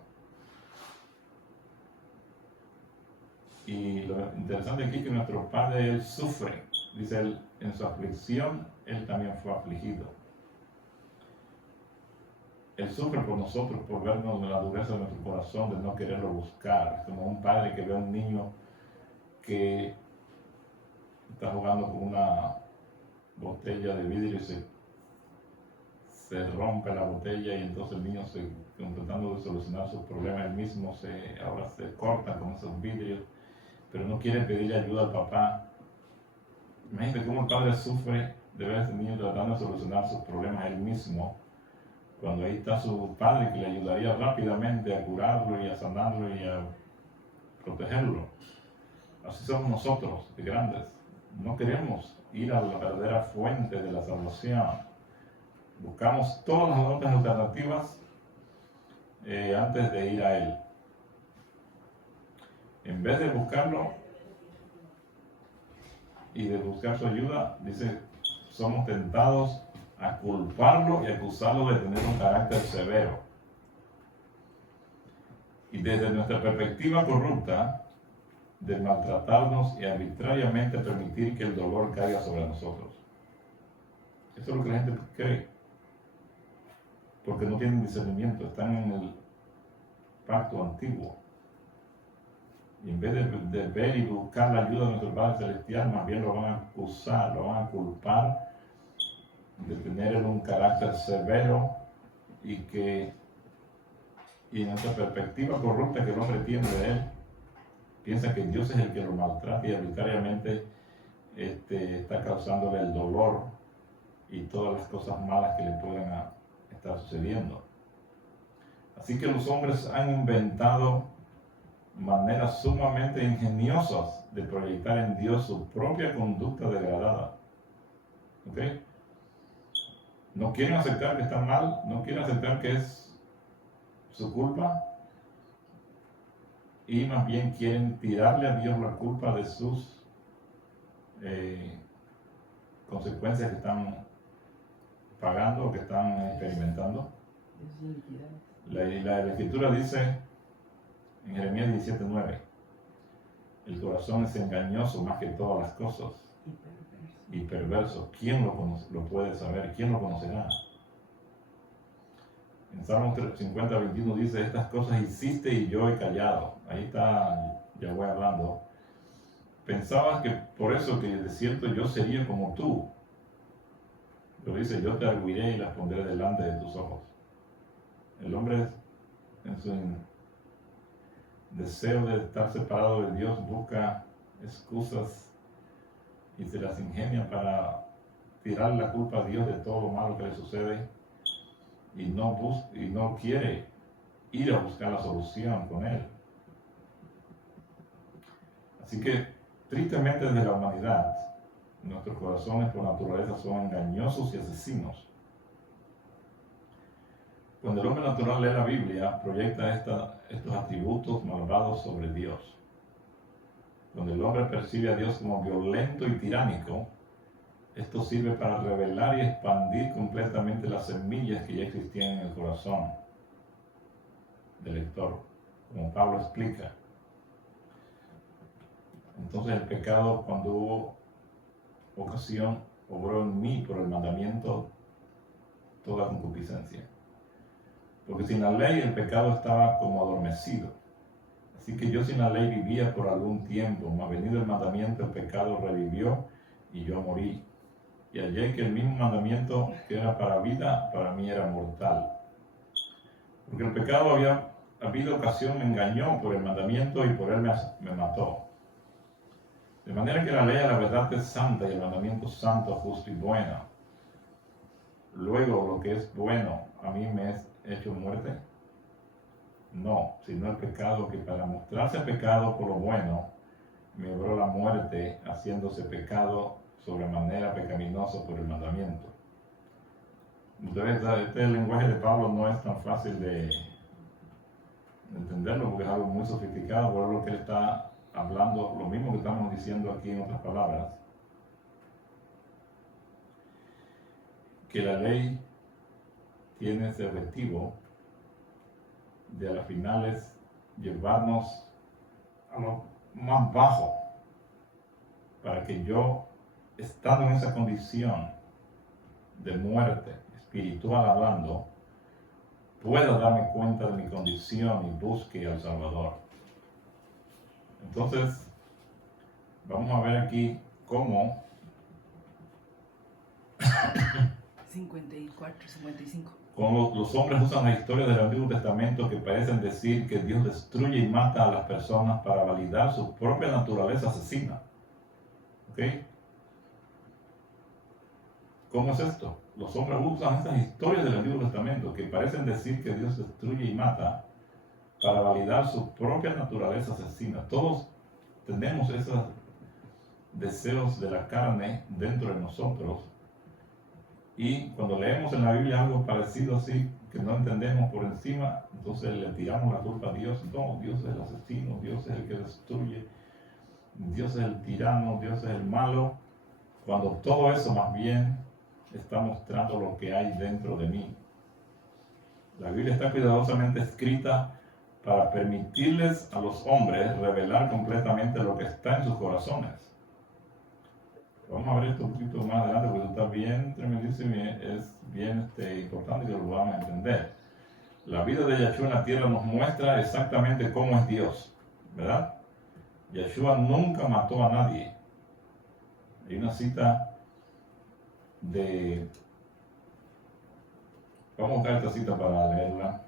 Y lo interesante aquí es que nuestro Padre, Él sufre. Dice Él, en su aflicción, Él también fue afligido. Él sufre por nosotros, por vernos en la dureza de nuestro corazón, de no quererlo buscar. Es como un padre que ve a un niño que está jugando con una botella de vidrio y se rompe la botella y entonces el niño tratando de solucionar sus problemas, él mismo ahora se corta con esos vidrios, pero no quiere pedirle ayuda al papá. Imagínate cómo el padre sufre de ver a ese niño tratando de solucionar sus problemas él mismo, cuando ahí está su padre que le ayudaría rápidamente a curarlo y a sanarlo y a protegerlo. Así somos nosotros, de grandes. No queremos ir a la verdadera fuente de la salvación. Buscamos todas las otras alternativas antes de ir a Él. En vez de buscarlo y de buscar su ayuda, dice, somos tentados a culparlo y acusarlo de tener un carácter severo. Y desde nuestra perspectiva corrupta, de maltratarnos y arbitrariamente permitir que el dolor caiga sobre nosotros. Eso es lo que la gente cree, porque no tienen discernimiento, están en el pacto antiguo. Y en vez de ver y buscar la ayuda de nuestro Padre Celestial, más bien lo van a acusar, lo van a culpar de tener un carácter severo y en esa perspectiva corrupta que el hombre tiene de él, piensa que Dios es el que lo maltrata y arbitrariamente está causándole el dolor y todas las cosas malas que le puedan estar sucediendo. Así que los hombres han inventado maneras sumamente ingeniosas de proyectar en Dios su propia conducta degradada. ¿Ok? No quieren aceptar que está mal, no quieren aceptar que es su culpa, y más bien quieren tirarle a Dios la culpa de sus consecuencias que están pagando o que están experimentando. La Escritura dice en Jeremías 17:9, el corazón es engañoso más que todas las cosas y perverso. ¿Quién lo puede saber? ¿Quién lo conocerá? En Salmos 50:21 dice, estas cosas hiciste y yo he callado. Ahí está Yahweh hablando. Pensabas que por eso que de cierto yo sería como tú. Pero dice, yo te arguiré y las pondré delante de tus ojos. El hombre en su deseo de estar separado de Dios busca excusas y se las ingenia para tirar la culpa a Dios de todo lo malo que le sucede y no quiere ir a buscar la solución con Él. Así que, tristemente desde la humanidad, nuestros corazones por naturaleza son engañosos y asesinos. Cuando el hombre natural lee la Biblia, proyecta estos atributos malvados sobre Dios. Cuando el hombre percibe a Dios como violento y tiránico, esto sirve para revelar y expandir completamente las semillas que ya existían en el corazón del lector, como Pablo explica. Entonces el pecado, cuando hubo ocasión, obró en mí por el mandamiento toda concupiscencia. Porque sin la ley el pecado estaba como adormecido. Así que yo sin la ley vivía por algún tiempo, mas venido el mandamiento el pecado revivió y yo morí. Y hallé que el mismo mandamiento que era para vida, para mí era mortal. Porque el pecado había habido ocasión, me engañó por el mandamiento y por él me mató. De manera que la ley a la verdad es santa y el mandamiento santo, justo y bueno. Luego lo que es bueno a mí me es hecho muerte. No, sino el pecado que para mostrarse pecado por lo bueno me obró la muerte, haciéndose pecado sobremanera pecaminoso por el mandamiento. Entonces, este lenguaje de Pablo no es tan fácil de entenderlo porque es algo muy sofisticado, por lo que él está hablando, lo mismo que estamos diciendo aquí en otras palabras, que la ley tiene ese objetivo de a las finales llevarnos a lo más bajo, para que yo, estando en esa condición de muerte, espiritual hablando, pueda darme cuenta de mi condición y busque al Salvador. Entonces, vamos a ver aquí cómo 54, 55. Cuando los hombres usan la historia del Antiguo Testamento que parecen decir que Dios destruye y mata a las personas para validar su propia naturaleza asesina. ¿Ok? ¿Cómo es esto? Los hombres usan estas historias del Antiguo Testamento que parecen decir que Dios destruye y mata para validar su propia naturaleza asesina. Todos tenemos esos deseos de la carne dentro de nosotros, y cuando leemos en la Biblia algo parecido así que no entendemos por encima, entonces le tiramos la culpa a Dios. No, Dios es el asesino, Dios es el que destruye, Dios es el tirano, Dios es el malo, cuando todo eso más bien está mostrando lo que hay dentro de mí. La Biblia está cuidadosamente escrita para permitirles a los hombres revelar completamente lo que está en sus corazones. Vamos a ver esto un poquito más adelante porque está bien tremendísimo y es bien importante que lo podamos entender. La vida de Yeshua en la tierra nos muestra exactamente cómo es Dios, ¿verdad? Yeshua nunca mató a nadie. Hay una cita de... Vamos a buscar esta cita para leerla.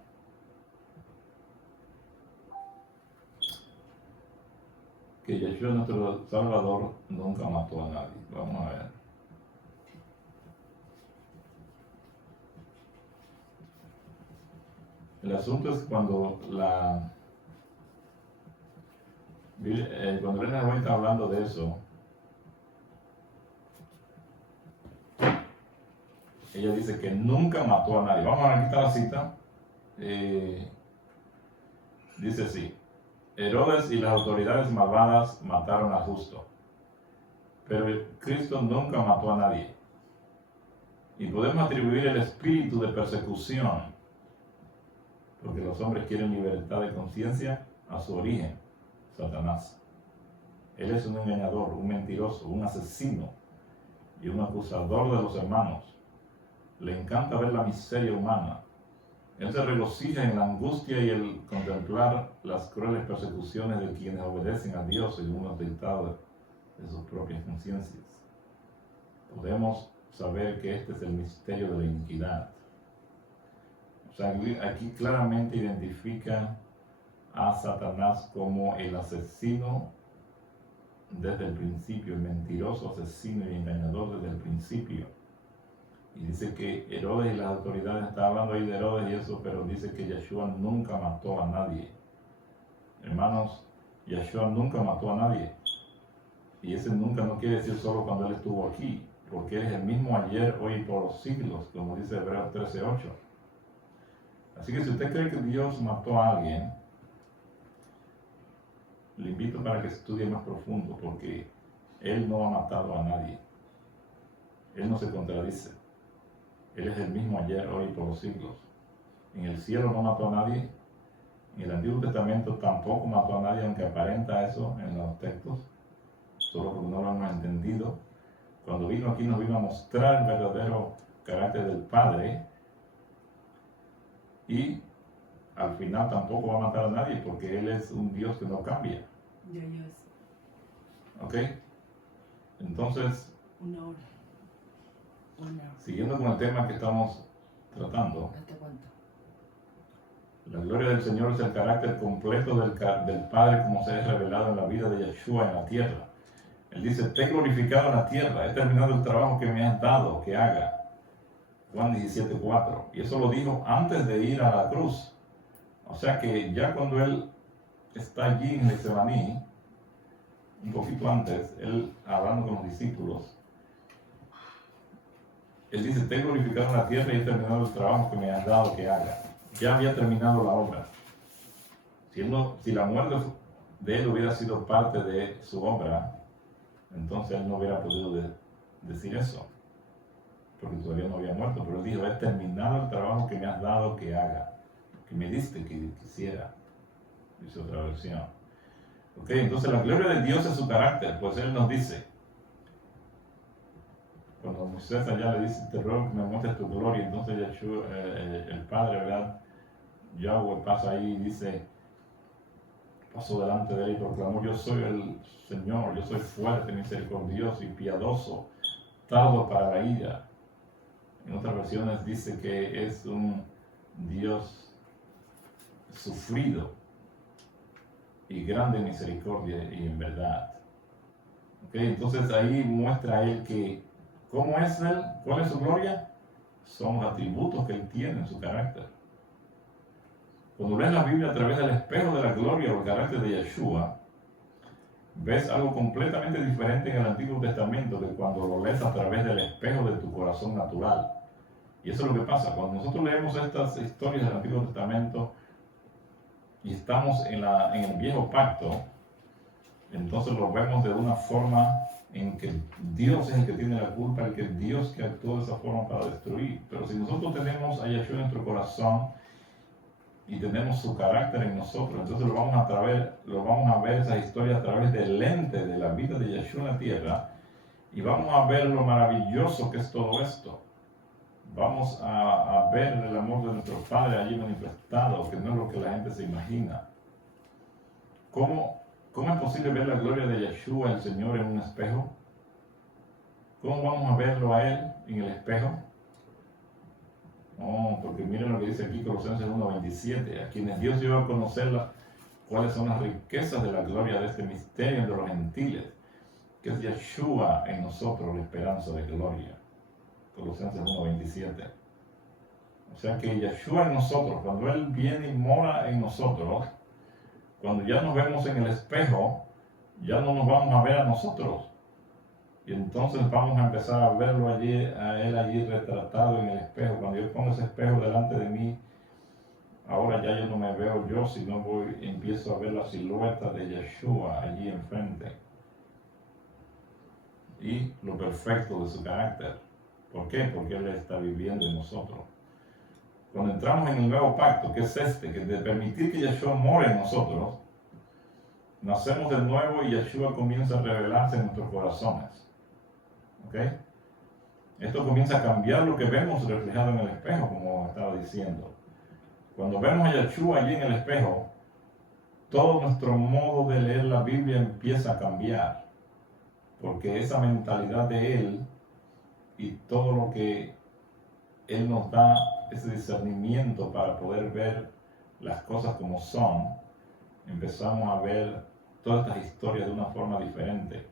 Que Yeshua, nuestro Salvador, nunca mató a nadie. Vamos a ver. El asunto es cuando cuando Elena White está hablando de eso, ella dice que nunca mató a nadie. Vamos a quitar la cita. Dice así: Herodes y las autoridades malvadas mataron al justo, pero Cristo nunca mató a nadie. Y podemos atribuir el espíritu de persecución, porque los hombres quieren libertad de conciencia, a su origen, Satanás. Él es un engañador, un mentiroso, un asesino y un acusador de los hermanos. Le encanta ver la miseria humana. Él se regocija en la angustia y el contemplar las crueles persecuciones de quienes obedecen a Dios según los dictados de sus propias conciencias. Podemos saber que este es el misterio de la iniquidad. O sea, aquí claramente identifica a Satanás como el asesino desde el principio, el mentiroso asesino y engañador desde el principio. Y dice que Herodes y las autoridades, está hablando ahí de Herodes y eso, pero dice que Yeshua nunca mató a nadie. Hermanos, Yeshua nunca mató a nadie. Y ese nunca no quiere decir solo cuando Él estuvo aquí, porque Él es el mismo ayer, hoy y por los siglos, como dice Hebreos 13:8. Así que si usted cree que Dios mató a alguien, le invito para que estudie más profundo, porque Él no ha matado a nadie. Él no se contradice. Él es el mismo ayer, hoy y por los siglos. En el cielo no mató a nadie. En el Antiguo Testamento tampoco mató a nadie, aunque aparenta eso en los textos, solo porque no lo hemos entendido. Cuando vino aquí nos vino a mostrar el verdadero carácter del Padre, y al final tampoco va a matar a nadie, porque Él es un Dios que no cambia. ¿Ok? Entonces, siguiendo con el tema que estamos tratando, la gloria del Señor es el carácter completo del Padre como se ha revelado en la vida de Yeshua en la tierra. Él dice: te he glorificado en la tierra, he terminado el trabajo que me has dado que haga. Juan 17:4. Y eso lo dijo antes de ir a la cruz. O sea que ya cuando Él está allí en Getsemaní, un poquito antes, Él hablando con los discípulos, Él dice: te he glorificado en la tierra y he terminado el trabajo que me has dado que haga. Ya había terminado la obra. Si la muerte de Él hubiera sido parte de su obra, entonces Él no hubiera podido decir eso, porque todavía no había muerto. Pero Él dijo: he terminado el trabajo que me has dado que haga, que me diste que quisiera, dice otra versión. Ok, entonces la gloria de Dios es su carácter, pues Él nos dice, cuando Moisés allá le dice: te ruego que me muestres tu gloria, entonces Yeshua, el Padre, ¿verdad? Yahweh pasa ahí y dice, pasó delante de Él y proclamó: yo soy el Señor, yo soy fuerte, misericordioso y piadoso, tardo para la ira. En otras versiones dice que es un Dios sufrido y grande en misericordia y en verdad. ¿Okay? Entonces ahí muestra él que cómo es él, cuál es su gloria, son los atributos que él tiene en su carácter. Cuando lees la Biblia a través del espejo de la gloria o el carácter de Yeshua, ves algo completamente diferente en el Antiguo Testamento que cuando lo lees a través del espejo de tu corazón natural. Y eso es lo que pasa, cuando nosotros leemos estas historias del Antiguo Testamento y estamos en el viejo pacto, entonces lo vemos de una forma en que Dios es el que tiene la culpa, el que es Dios que actuó de esa forma para destruir. Pero si nosotros tenemos a Yeshua en nuestro corazón y tenemos su carácter en nosotros, entonces lo vamos a ver esa historia a través del lente de la vida de Yeshua en la tierra y vamos a ver lo maravilloso que es todo esto. Vamos a ver el amor de nuestro Padre allí manifestado, que no es lo que la gente se imagina. ¿Cómo es posible ver la gloria de Yeshua, el Señor, en un espejo? ¿Cómo vamos a verlo a Él en el espejo? Porque miren lo que dice aquí Colosenses 1:27, a quienes Dios dio a conocer cuáles son las riquezas de la gloria de este misterio de los gentiles, que es Yeshua en nosotros, la esperanza de gloria. Colosenses 1:27. O sea que Yeshua en nosotros, cuando Él viene y mora en nosotros, cuando ya nos vemos en el espejo, ya no nos vamos a ver a nosotros. Y entonces vamos a empezar a verlo allí, a Él allí retratado en el espejo. Cuando yo pongo ese espejo delante de mí, ahora ya yo no me veo yo, sino empiezo a ver la silueta de Yeshua allí enfrente. Y lo perfecto de su carácter. ¿Por qué? Porque Él está viviendo en nosotros. Cuando entramos en el nuevo pacto, que es este, que de permitir que Yeshua more en nosotros, nacemos de nuevo y Yeshua comienza a revelarse en nuestros corazones. ¿Ok? Esto comienza a cambiar lo que vemos reflejado en el espejo, como estaba diciendo. Cuando vemos a Yeshua allí en el espejo, todo nuestro modo de leer la Biblia empieza a cambiar, porque esa mentalidad de Él y todo lo que Él nos da, ese discernimiento para poder ver las cosas como son, empezamos a ver todas estas historias de una forma diferente.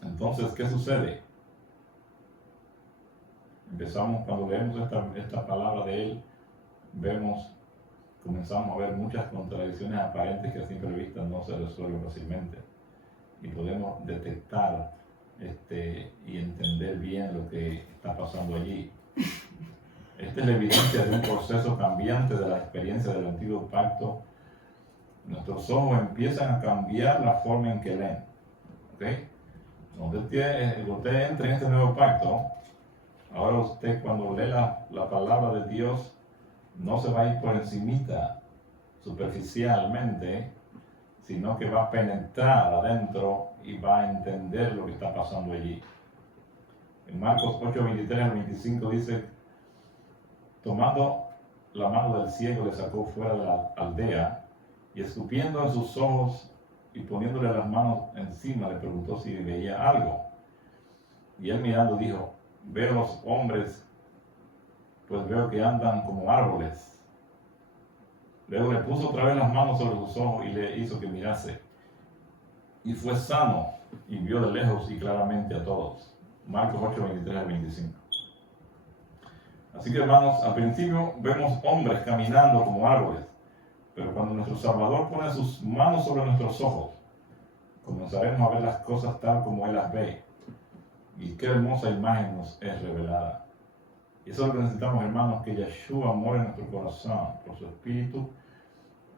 Entonces, ¿qué sucede? Empezamos, cuando leemos esta palabra de Él, comenzamos a ver muchas contradicciones aparentes que a simple vista no se resuelven fácilmente. Y podemos detectar y entender bien lo que está pasando allí. Esta es la evidencia de un proceso cambiante de la experiencia del antiguo pacto. Nuestros ojos empiezan a cambiar la forma en que leen. ¿Okay? Cuando usted entra en este nuevo pacto, ahora usted cuando lee la palabra de Dios, no se va a ir por encimita, superficialmente, sino que va a penetrar adentro y va a entender lo que está pasando allí. En Marcos 8:23-25 dice, tomando la mano del ciego le sacó fuera de la aldea y escupiendo en sus ojos y poniéndole las manos encima le preguntó si veía algo. Y él mirando dijo, veo los hombres, pues veo que andan como árboles. Luego le puso otra vez las manos sobre sus ojos y le hizo que mirase. Y fue sano y vio de lejos y claramente a todos. Marcos 8:23-25. Así que hermanos, al principio vemos hombres caminando como árboles, pero cuando nuestro Salvador pone sus manos sobre nuestros ojos, comenzaremos a ver las cosas tal como Él las ve. Y qué hermosa imagen nos es revelada. Y eso es lo que necesitamos, hermanos, que Yeshua more en nuestro corazón por su Espíritu,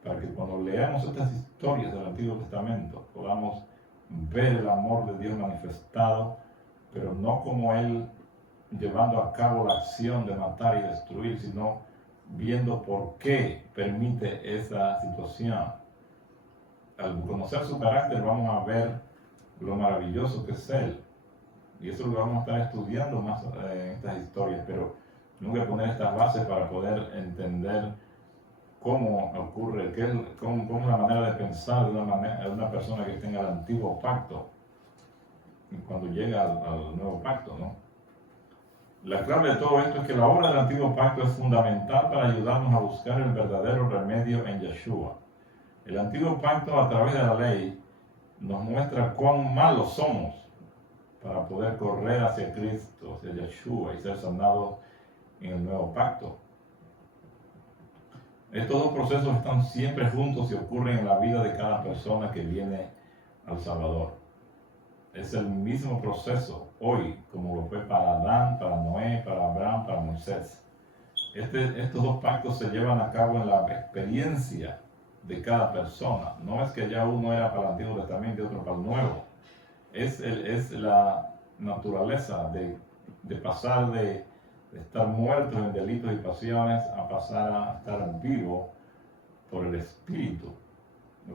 para que cuando leamos estas historias del Antiguo Testamento podamos ver el amor de Dios manifestado, pero no como Él llevando a cabo la acción de matar y destruir, sino viendo por qué permite esa situación. Al conocer su carácter vamos a ver lo maravilloso que es Él. Y eso lo vamos a estar estudiando más en estas historias, pero nunca poner estas bases para poder entender cómo ocurre, cómo es la manera de pensar de una persona que tenga el antiguo pacto. cuando llega al nuevo pacto, ¿no? La clave de todo esto es que la obra del antiguo pacto es fundamental para ayudarnos a buscar el verdadero remedio en Yeshua. El antiguo pacto, a través de la ley, nos muestra cuán malos somos para poder correr hacia Cristo, hacia Yeshua y ser sanados en el nuevo pacto. Estos dos procesos están siempre juntos y ocurren en la vida de cada persona que viene al Salvador. Es el mismo proceso hoy, como lo fue para Adán, para Noé, para Abraham, para Moisés. Estos dos pactos se llevan a cabo en la experiencia de cada persona. No es que ya uno era para el Antiguo Testamento y otro para el Nuevo. Es la naturaleza de pasar de estar muertos en delitos y pasiones a pasar a estar vivo por el Espíritu.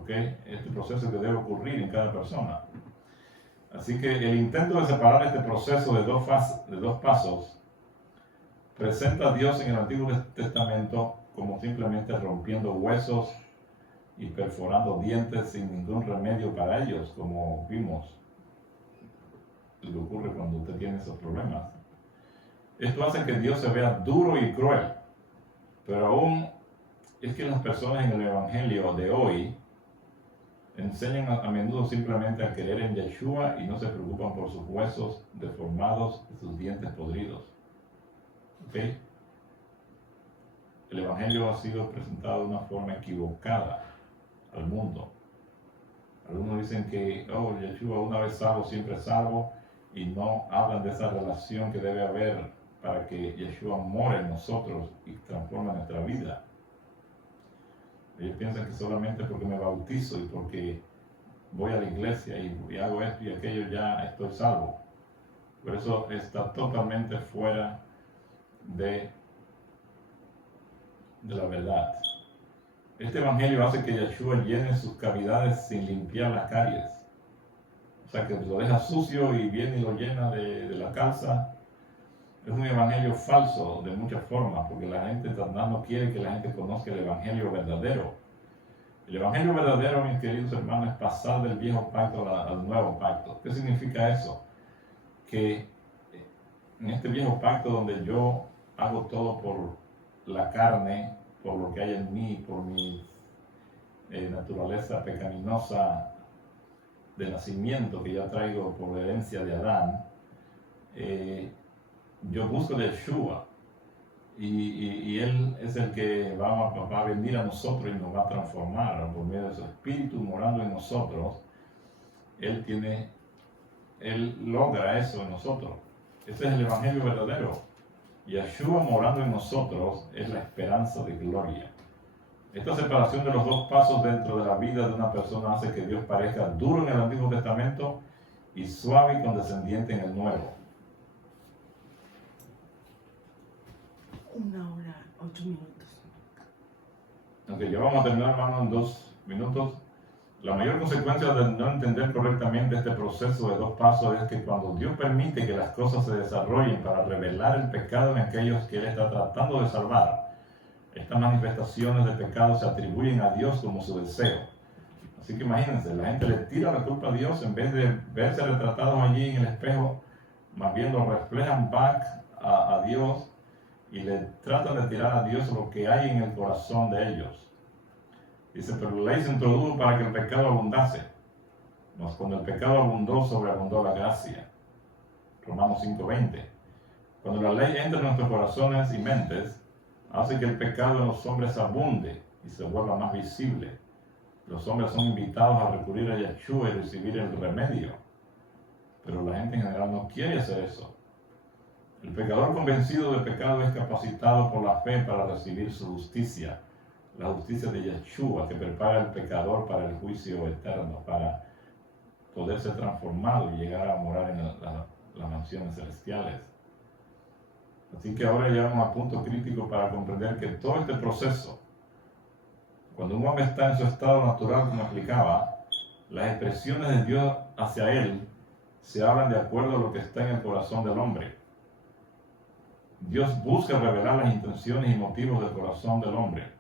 ¿Okay? Este proceso que debe ocurrir en cada persona. Así que el intento de separar este proceso de dos pasos presenta a Dios en el Antiguo Testamento como simplemente rompiendo huesos y perforando dientes sin ningún remedio para ellos, como vimos lo que ocurre cuando usted tiene esos problemas. Esto hace que Dios se vea duro y cruel, pero aún es que las personas en el Evangelio de hoy enseñan a menudo simplemente a creer en Yeshua y no se preocupan por sus huesos deformados y sus dientes podridos. ¿Okay? El Evangelio ha sido presentado de una forma equivocada al mundo. Algunos dicen que, Yeshua una vez salvo, siempre salvo, y no hablan de esa relación que debe haber para que Yeshua more en nosotros y transforme nuestra vida. Ellos piensan que solamente porque me bautizo y porque voy a la iglesia y hago esto y aquello ya estoy salvo. Por eso está totalmente fuera de la verdad. Este evangelio hace que Yeshua llene sus cavidades sin limpiar las caries. O sea, que lo deja sucio y viene y lo llena de la calza. Es un evangelio falso de muchas formas, porque la gente no quiere que la gente conozca el evangelio verdadero. El evangelio verdadero, mis queridos hermanos, es pasar del viejo pacto al nuevo pacto. ¿Qué significa eso? Que en este viejo pacto donde yo hago todo por la carne, por lo que hay en mí, por mi naturaleza pecaminosa de nacimiento que ya traigo por herencia de Adán, yo busco de Yeshua y Él es el que va a venir a nosotros y nos va a transformar por medio de su Espíritu morando en nosotros. Él logra eso en nosotros. Ese es el evangelio verdadero. Yeshua morando en nosotros es la esperanza de gloria. Esta separación de los dos pasos dentro de la vida de una persona hace que Dios parezca duro en el Antiguo Testamento y suave y condescendiente en el Nuevo. 1 hora, 8 minutos. Ok, ya vamos a terminar, hermano, en 2 minutos. La mayor consecuencia de no entender correctamente este proceso de dos pasos es que cuando Dios permite que las cosas se desarrollen para revelar el pecado en aquellos que Él está tratando de salvar, estas manifestaciones de pecado se atribuyen a Dios como su deseo. Así que imagínense, la gente le tira la culpa a Dios en vez de verse retratados allí en el espejo, más bien lo reflejan back a Dios y le tratan de tirar a Dios lo que hay en el corazón de ellos. Dice, pero la ley se introdujo para que el pecado abundase. Mas cuando el pecado abundó, sobreabundó la gracia. Romanos 5:20. Cuando la ley entra en nuestros corazones y mentes, hace que el pecado en los hombres abunde y se vuelva más visible. Los hombres son invitados a recurrir a Yeshua y recibir el remedio. Pero la gente en general no quiere hacer eso. El pecador convencido de pecado es capacitado por la fe para recibir su justicia. La justicia de Yeshua que prepara al pecador para el juicio eterno, para poder ser transformado y llegar a morar en las mansiones celestiales. Así que ahora llegamos a punto crítico para comprender que todo este proceso, cuando un hombre está en su estado natural, como explicaba, las expresiones de Dios hacia él se hablan de acuerdo a lo que está en el corazón del hombre. Dios busca revelar las intenciones y motivos del corazón del hombre.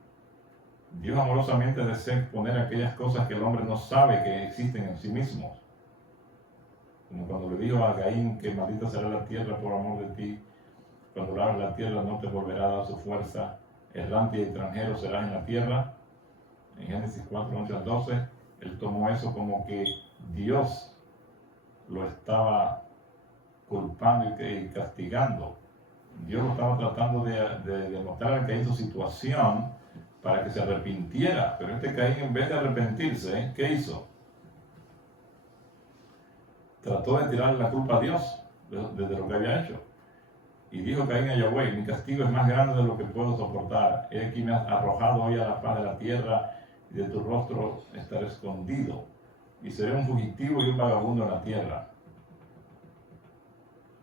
Dios amorosamente desea exponer aquellas cosas que el hombre no sabe que existen en sí mismos. Como cuando le dijo a Caín que maldita será la tierra por amor de ti, cuando labres la tierra no te volverá a dar su fuerza, errante y extranjero serás en la tierra. En Génesis 4, 11 al 12, él tomó eso como que Dios lo estaba culpando y castigando. Dios lo estaba tratando de demostrar a Caín su situación para que se arrepintiera. Pero este Caín, en vez de arrepentirse, ¿qué hizo? Trató de tirarle la culpa a Dios de lo que había hecho. Y dijo Caín a Yahweh: mi castigo es más grande de lo que puedo soportar. He aquí me has arrojado hoy a la faz de la tierra, y de tu rostro estaré escondido, y seré un fugitivo y un vagabundo en la tierra.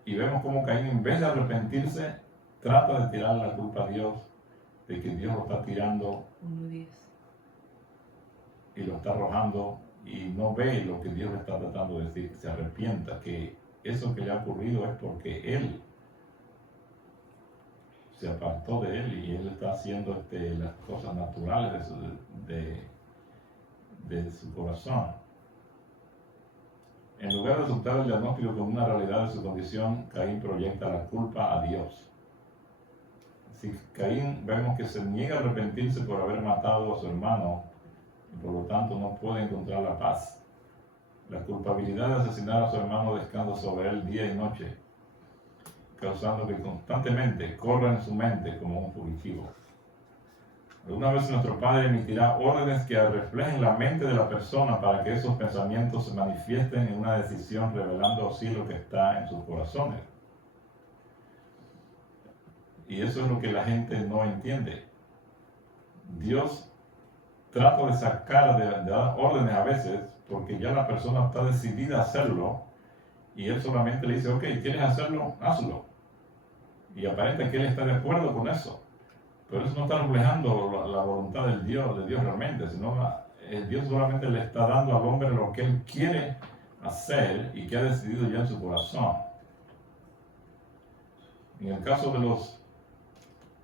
Y vemos cómo Caín, en vez de arrepentirse, trata de tirar la culpa a Dios, de que Dios lo está tirando 1:10. y lo está arrojando, y no ve lo que Dios le está tratando de decir, que se arrepienta, que eso que le ha ocurrido es porque él se apartó de él y él está haciendo las cosas naturales de su corazón. En lugar de aceptar el diagnóstico como una realidad de su condición, Caín proyecta la culpa a Dios. Si Caín vemos que se niega a arrepentirse por haber matado a su hermano y por lo tanto no puede encontrar la paz. La culpabilidad de asesinar a su hermano descansa sobre él día y noche, causando que constantemente corra en su mente como un fugitivo. Algunas veces nuestro Padre emitirá órdenes que reflejen la mente de la persona para que esos pensamientos se manifiesten en una decisión, revelando así lo que está en sus corazones. Y eso es lo que la gente no entiende. Dios trata de sacar, de dar órdenes a veces, porque ya la persona está decidida a hacerlo, y Él solamente le dice: ok, ¿quieres hacerlo? Hazlo. Y aparenta que Él está de acuerdo con eso. Pero eso no está reflejando la voluntad de Dios realmente, sino Dios solamente le está dando al hombre lo que Él quiere hacer y que ha decidido ya en su corazón. En el caso de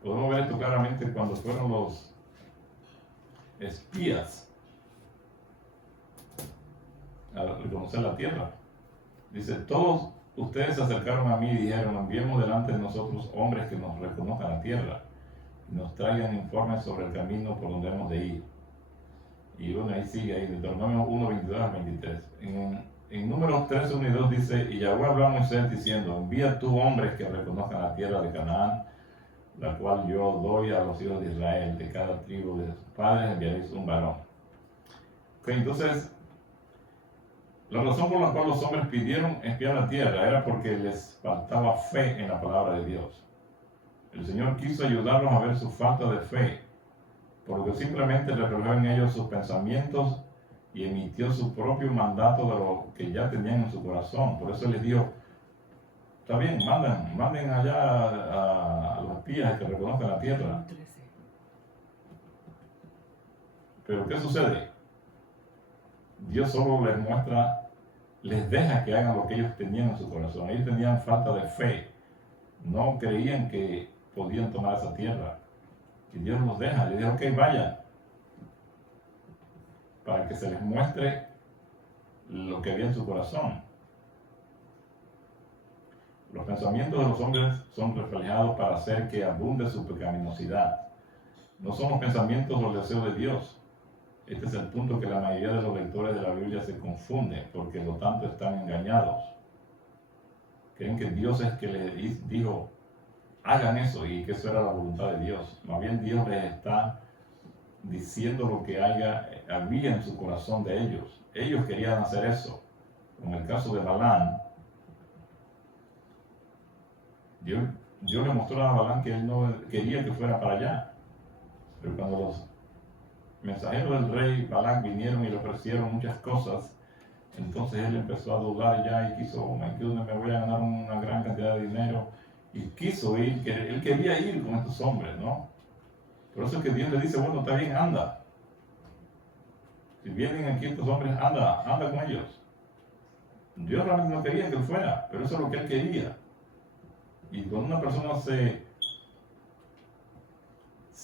podemos ver esto claramente cuando fueron los espías a reconocer la tierra. Dice: todos ustedes se acercaron a mí y dijeron: enviemos delante de nosotros hombres que nos reconozcan la tierra y nos traigan informes sobre el camino por donde hemos de ir. Y bueno, ahí sigue, ahí Deuteronomio 1, 22 al 23. En Números 13, 1 y 2 dice: y Yahweh habló a Moisés diciendo: envía tú hombres que reconozcan la tierra de Canaán, la cual yo doy a los hijos de Israel. De cada tribu de sus padres enviaréis un varón. Okay, entonces, la razón por la cual los hombres pidieron espiar la tierra era porque les faltaba fe en la palabra de Dios. El Señor quiso ayudarlos a ver su falta de fe, por lo que simplemente reflejó en ellos sus pensamientos y emitió su propio mandato de lo que ya tenían en su corazón. Por eso les dijo: está bien, manden allá a los espías que reconozcan la tierra. Pero ¿qué sucede? Dios solo les muestra, les deja que hagan lo que ellos tenían en su corazón. Ellos tenían falta de fe, no creían que podían tomar esa tierra. Y Dios los deja, les dice: ok, vayan, para que se les muestre lo que había en su corazón. Los pensamientos de los hombres son reflejados para hacer que abunde su pecaminosidad. No son los pensamientos o el deseo de Dios. Este es el punto que la mayoría de los lectores de la Biblia se confunde, porque lo tanto están engañados. Creen que Dios es que les dijo: hagan eso, y que eso era la voluntad de Dios. Más bien Dios les está diciendo lo que había en su corazón de ellos. Ellos querían hacer eso. En el caso de Balán, Dios le mostró a Balán que él no quería que fuera para allá. Pero cuando los mensajeros del rey Balán vinieron y le ofrecieron muchas cosas, entonces él empezó a dudar ya y quiso: oh, aquí donde me voy a ganar una gran cantidad de dinero. Y quiso ir, él quería ir con estos hombres, ¿no? Por eso es que Dios le dice: bueno, está bien, anda. Si vienen aquí estos hombres, anda con ellos. Dios realmente no quería que él fuera, pero eso es lo que él quería. Y cuando una persona se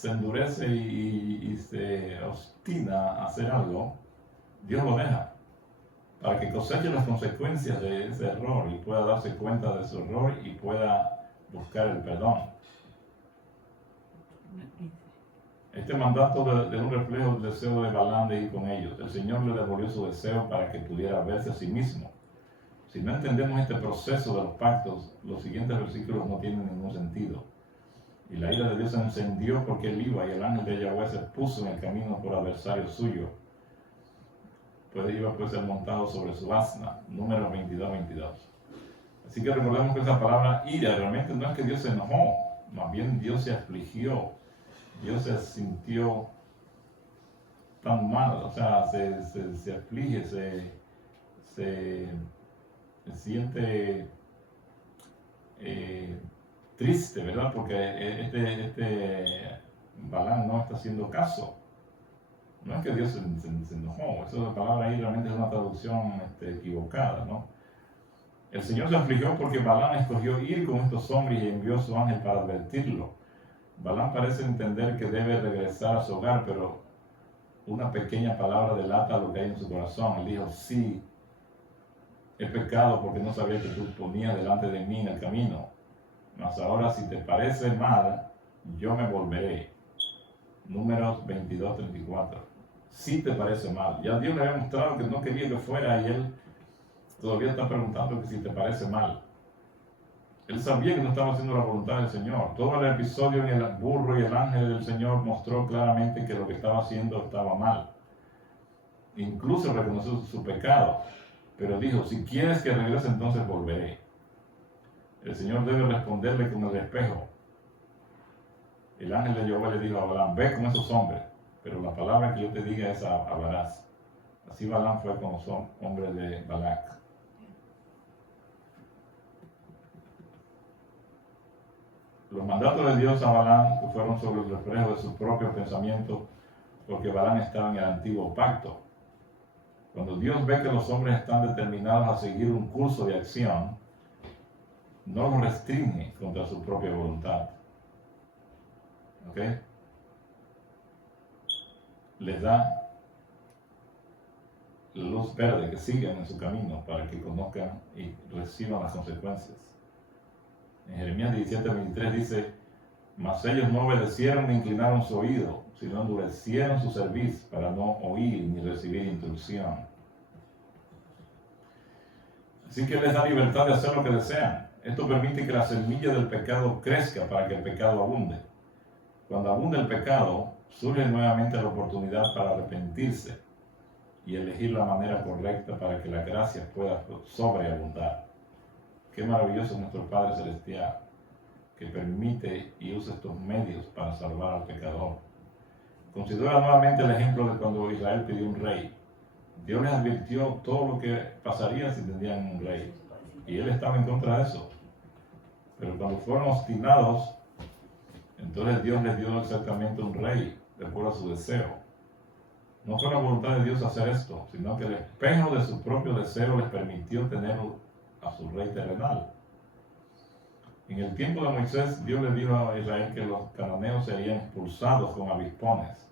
endurece y se obstina a hacer algo, Dios lo deja. para que coseche las consecuencias de ese error y pueda darse cuenta de su error y pueda buscar el perdón. Este mandato es un reflejo del deseo de Balaam de ir con ellos. El Señor le devolvió su deseo para que pudiera verse a sí mismo. Si no entendemos este proceso de los pactos, los siguientes versículos no tienen ningún sentido. Y la ira de Dios se encendió porque él iba, y el ángel de Yahweh se puso en el camino por adversario suyo. Pues iba pues ser montado sobre su asna. Números 22-22. Así que recordemos que esa palabra ira realmente no es que Dios se enojó, más bien Dios se afligió. Dios se sintió tan mal, o sea, se aflige, se siente triste, ¿verdad? Porque este Balaam no está haciendo caso. No es que Dios se enojó, esa palabra ahí realmente es una traducción equivocada, ¿no? El Señor se afligió porque Balaam escogió ir con estos hombres y envió a su ángel para advertirlo. Balaam parece entender que debe regresar a su hogar, pero una pequeña palabra delata lo que hay en su corazón. Él dijo, sí, he pecado porque no sabía que tú ponías delante de mí en el camino. Mas ahora, si te parece mal, yo me volveré. Números 22-34. Si te parece mal. Ya Dios le había mostrado que no quería que fuera y él todavía está preguntando que si te parece mal. Él sabía que no estaba haciendo la voluntad del Señor. Todo el episodio en el burro y el ángel del Señor mostró claramente que lo que estaba haciendo estaba mal. Incluso reconoció su pecado. Pero dijo, si quieres que regrese, entonces volveré. El Señor debe responderle con el espejo. El ángel de Jehová le dijo a Balaam, ve con esos hombres, pero la palabra que yo te diga esa hablarás. Así Balaam fue con los hombres de Balac. Los mandatos de Dios a Balaam fueron sobre el reflejo de sus propios pensamientos, porque Balaam estaba en el antiguo pacto. Cuando Dios ve que los hombres están determinados a seguir un curso de acción, no los restringe contra su propia voluntad. ¿Ok? Les da la luz verde, que sigan en su camino para que conozcan y reciban las consecuencias. En Jeremías 17:23 dice, mas ellos no obedecieron ni inclinaron su oído, sino endurecieron su cerviz para no oír ni recibir instrucción. Así que les da libertad de hacer lo que desean. Esto permite que la semilla del pecado crezca para que el pecado abunde. Cuando abunda el pecado, surge nuevamente la oportunidad para arrepentirse y elegir la manera correcta para que la gracia pueda sobreabundar. Qué maravilloso es nuestro Padre Celestial, que permite y usa estos medios para salvar al pecador. Considera nuevamente el ejemplo de cuando Israel pidió un rey. Dios les advirtió todo lo que pasaría si tendrían un rey, y él estaba en contra de eso. Pero cuando fueron obstinados, entonces Dios les dio exactamente un rey, de acuerdo a su deseo. No fue la voluntad de Dios hacer esto, sino que el espejo de su propio deseo les permitió tener a su rey terrenal. En el tiempo de Moisés, Dios le dijo a Israel que los cananeos serían expulsados con avispones.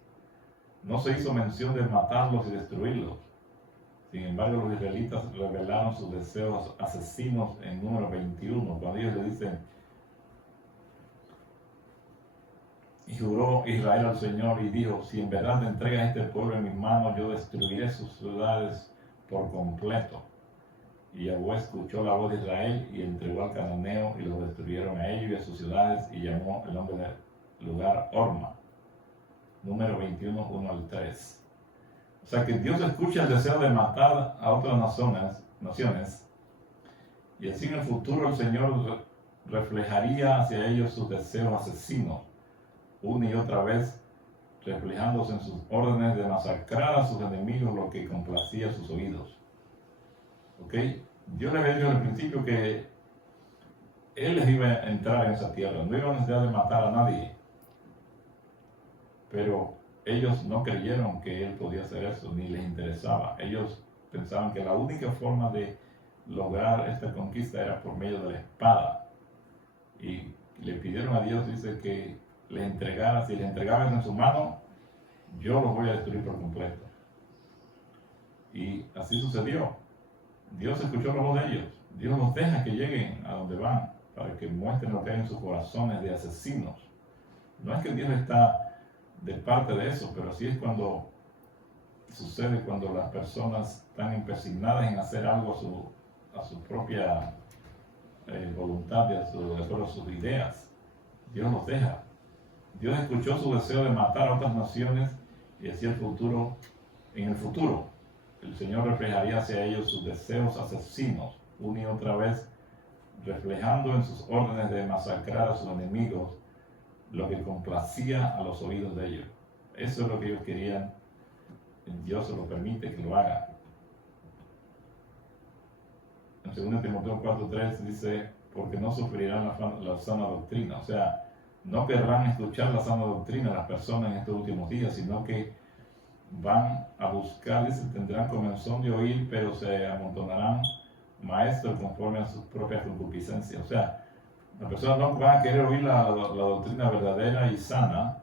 No se hizo mención de matarlos y destruirlos. Sin embargo, los israelitas revelaron sus deseos asesinos en número 21, cuando ellos le dicen, y juró Israel al Señor y dijo, si en verdad te entregas este pueblo en mis manos, yo destruiré sus ciudades por completo. Y Yahweh escuchó la voz de Israel y entregó al cananeo y los destruyeron a ellos y a sus ciudades y llamó el nombre del lugar Horma. Número 21, 1 al 3. O sea que Dios escucha el deseo de matar a otras naciones y así en el futuro el Señor reflejaría hacia ellos sus deseos asesinos una y otra vez, reflejándose en sus órdenes de masacrar a sus enemigos, lo que complacía sus oídos. ¿Ok? Dios le había dicho al principio que Él les iba a entrar en esa tierra, no iba a necesidad de matar a nadie. Pero ellos no creyeron que Él podía hacer eso, ni les interesaba. Ellos pensaban que la única forma de lograr esta conquista era por medio de la espada. Y le pidieron a Dios, dice, que les entregara, si les entregaban en su mano, yo los voy a destruir por completo. Y así sucedió. Dios escuchó la voz de ellos. Dios los deja que lleguen a donde van para que muestren lo que hay en sus corazones de asesinos. No es que Dios está de parte de eso, pero así es cuando sucede cuando las personas están empecinadas en hacer algo a su propia voluntad, de acuerdo a sus ideas. Dios los deja. Dios escuchó su deseo de matar a otras naciones y hacia en el futuro, el Señor reflejaría hacia ellos sus deseos asesinos, una y otra vez, reflejando en sus órdenes de masacrar a sus enemigos lo que complacía a los oídos de ellos. Eso es lo que ellos querían. Dios se lo permite que lo haga. En 2 Timoteo 4:3 dice, porque no sufrirán la sana doctrina. O sea, no querrán escuchar la sana doctrina las personas en estos últimos días, sino que van a buscar, dice, tendrán comezón de oír, pero se amontonarán maestros conforme a sus propias concupiscencias. O sea, las personas no van a querer oír la doctrina verdadera y sana,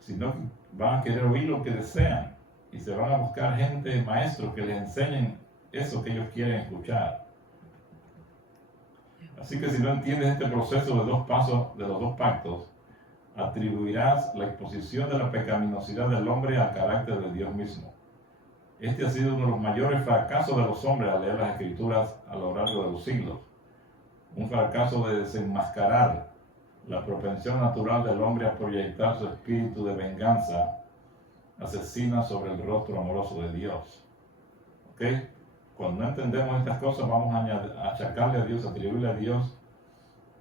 sino que van a querer oír lo que desean. Y se van a buscar gente, maestros, que les enseñen eso que ellos quieren escuchar. Así que si no entiendes este proceso de dos pasos, de los dos pactos, atribuirás la exposición de la pecaminosidad del hombre al carácter de Dios mismo. Este ha sido uno de los mayores fracasos de los hombres al leer las Escrituras a lo largo de los siglos. Un fracaso de desenmascarar la propensión natural del hombre a proyectar su espíritu de venganza asesina sobre el rostro amoroso de Dios. ¿Ok? Cuando no entendemos estas cosas, vamos a achacarle a Dios, atribuirle a Dios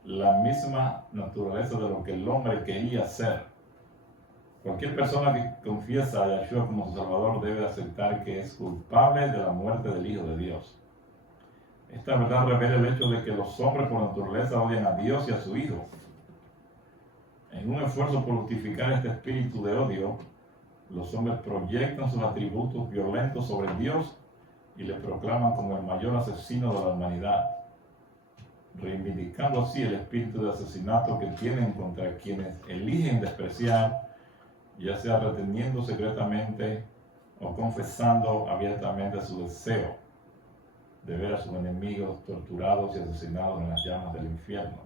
la misma naturaleza de lo que el hombre quería ser. Cualquier persona que confiesa a Yahshua como su Salvador debe aceptar que es culpable de la muerte del Hijo de Dios. Esta verdad revela el hecho de que los hombres por naturaleza odian a Dios y a su Hijo. En un esfuerzo por justificar este espíritu de odio, los hombres proyectan sus atributos violentos sobre Dios y le proclaman como el mayor asesino de la humanidad, reivindicando así el espíritu de asesinato que tienen contra quienes eligen despreciar, ya sea reteniendo secretamente o confesando abiertamente su deseo de ver a sus enemigos torturados y asesinados en las llamas del infierno.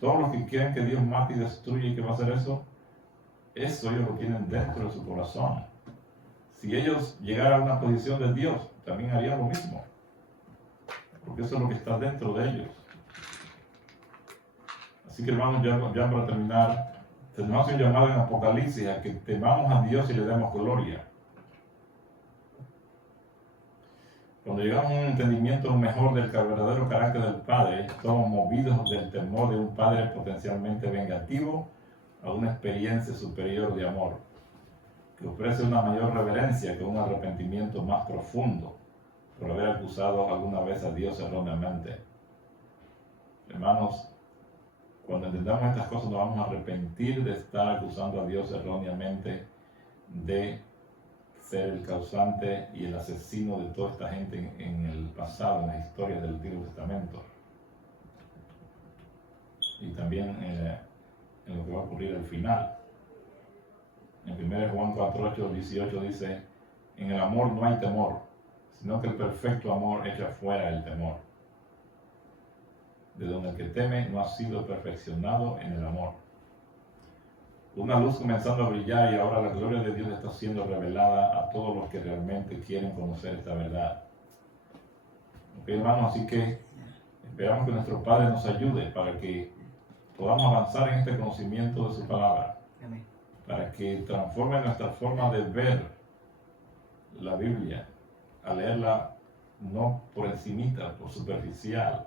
Todos los que quieren que Dios mate y destruya, ¿y qué va a hacer eso? Eso ellos lo tienen dentro de su corazón. Si ellos llegaran a una posición de Dios, también harían lo mismo, porque eso es lo que está dentro de ellos. Así que hermanos, ya para terminar, tenemos un llamado en Apocalipsis a que temamos a Dios y le demos gloria. Cuando llegamos a un entendimiento mejor del verdadero carácter del Padre, somos movidos del temor de un Padre potencialmente vengativo a una experiencia superior de amor, que ofrece una mayor reverencia que un arrepentimiento más profundo por haber acusado alguna vez a Dios erróneamente. Hermanos, cuando entendamos estas cosas nos vamos a arrepentir de estar acusando a Dios erróneamente de ser el causante y el asesino de toda esta gente en el pasado, en las historias del Antiguo Testamento. Y también en lo que va a ocurrir al final. En 1 Juan 4:8, 18 dice, en el amor no hay temor, sino que el perfecto amor echa fuera el temor, de donde el que teme no ha sido perfeccionado en el amor. Una luz comenzando a brillar y ahora la gloria de Dios está siendo revelada a todos los que realmente quieren conocer esta verdad. Ok, hermanos, así que esperamos que nuestro Padre nos ayude para que podamos avanzar en este conocimiento de su palabra. Amén. Para que transforme nuestra forma de ver la Biblia, a leerla no por encimita, por superficial,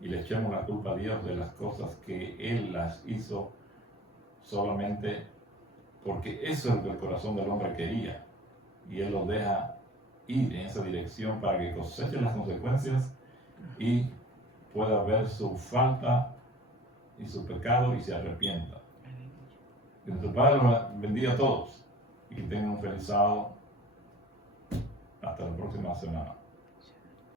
y le echemos la culpa a Dios de las cosas que Él las hizo solamente porque eso es lo que el corazón del hombre quería, y Él lo deja ir en esa dirección para que coseche las consecuencias y pueda ver su falta y su pecado y se arrepienta. Que nuestro Padre los bendiga a todos y que tengan un feliz sábado. Hasta la próxima semana.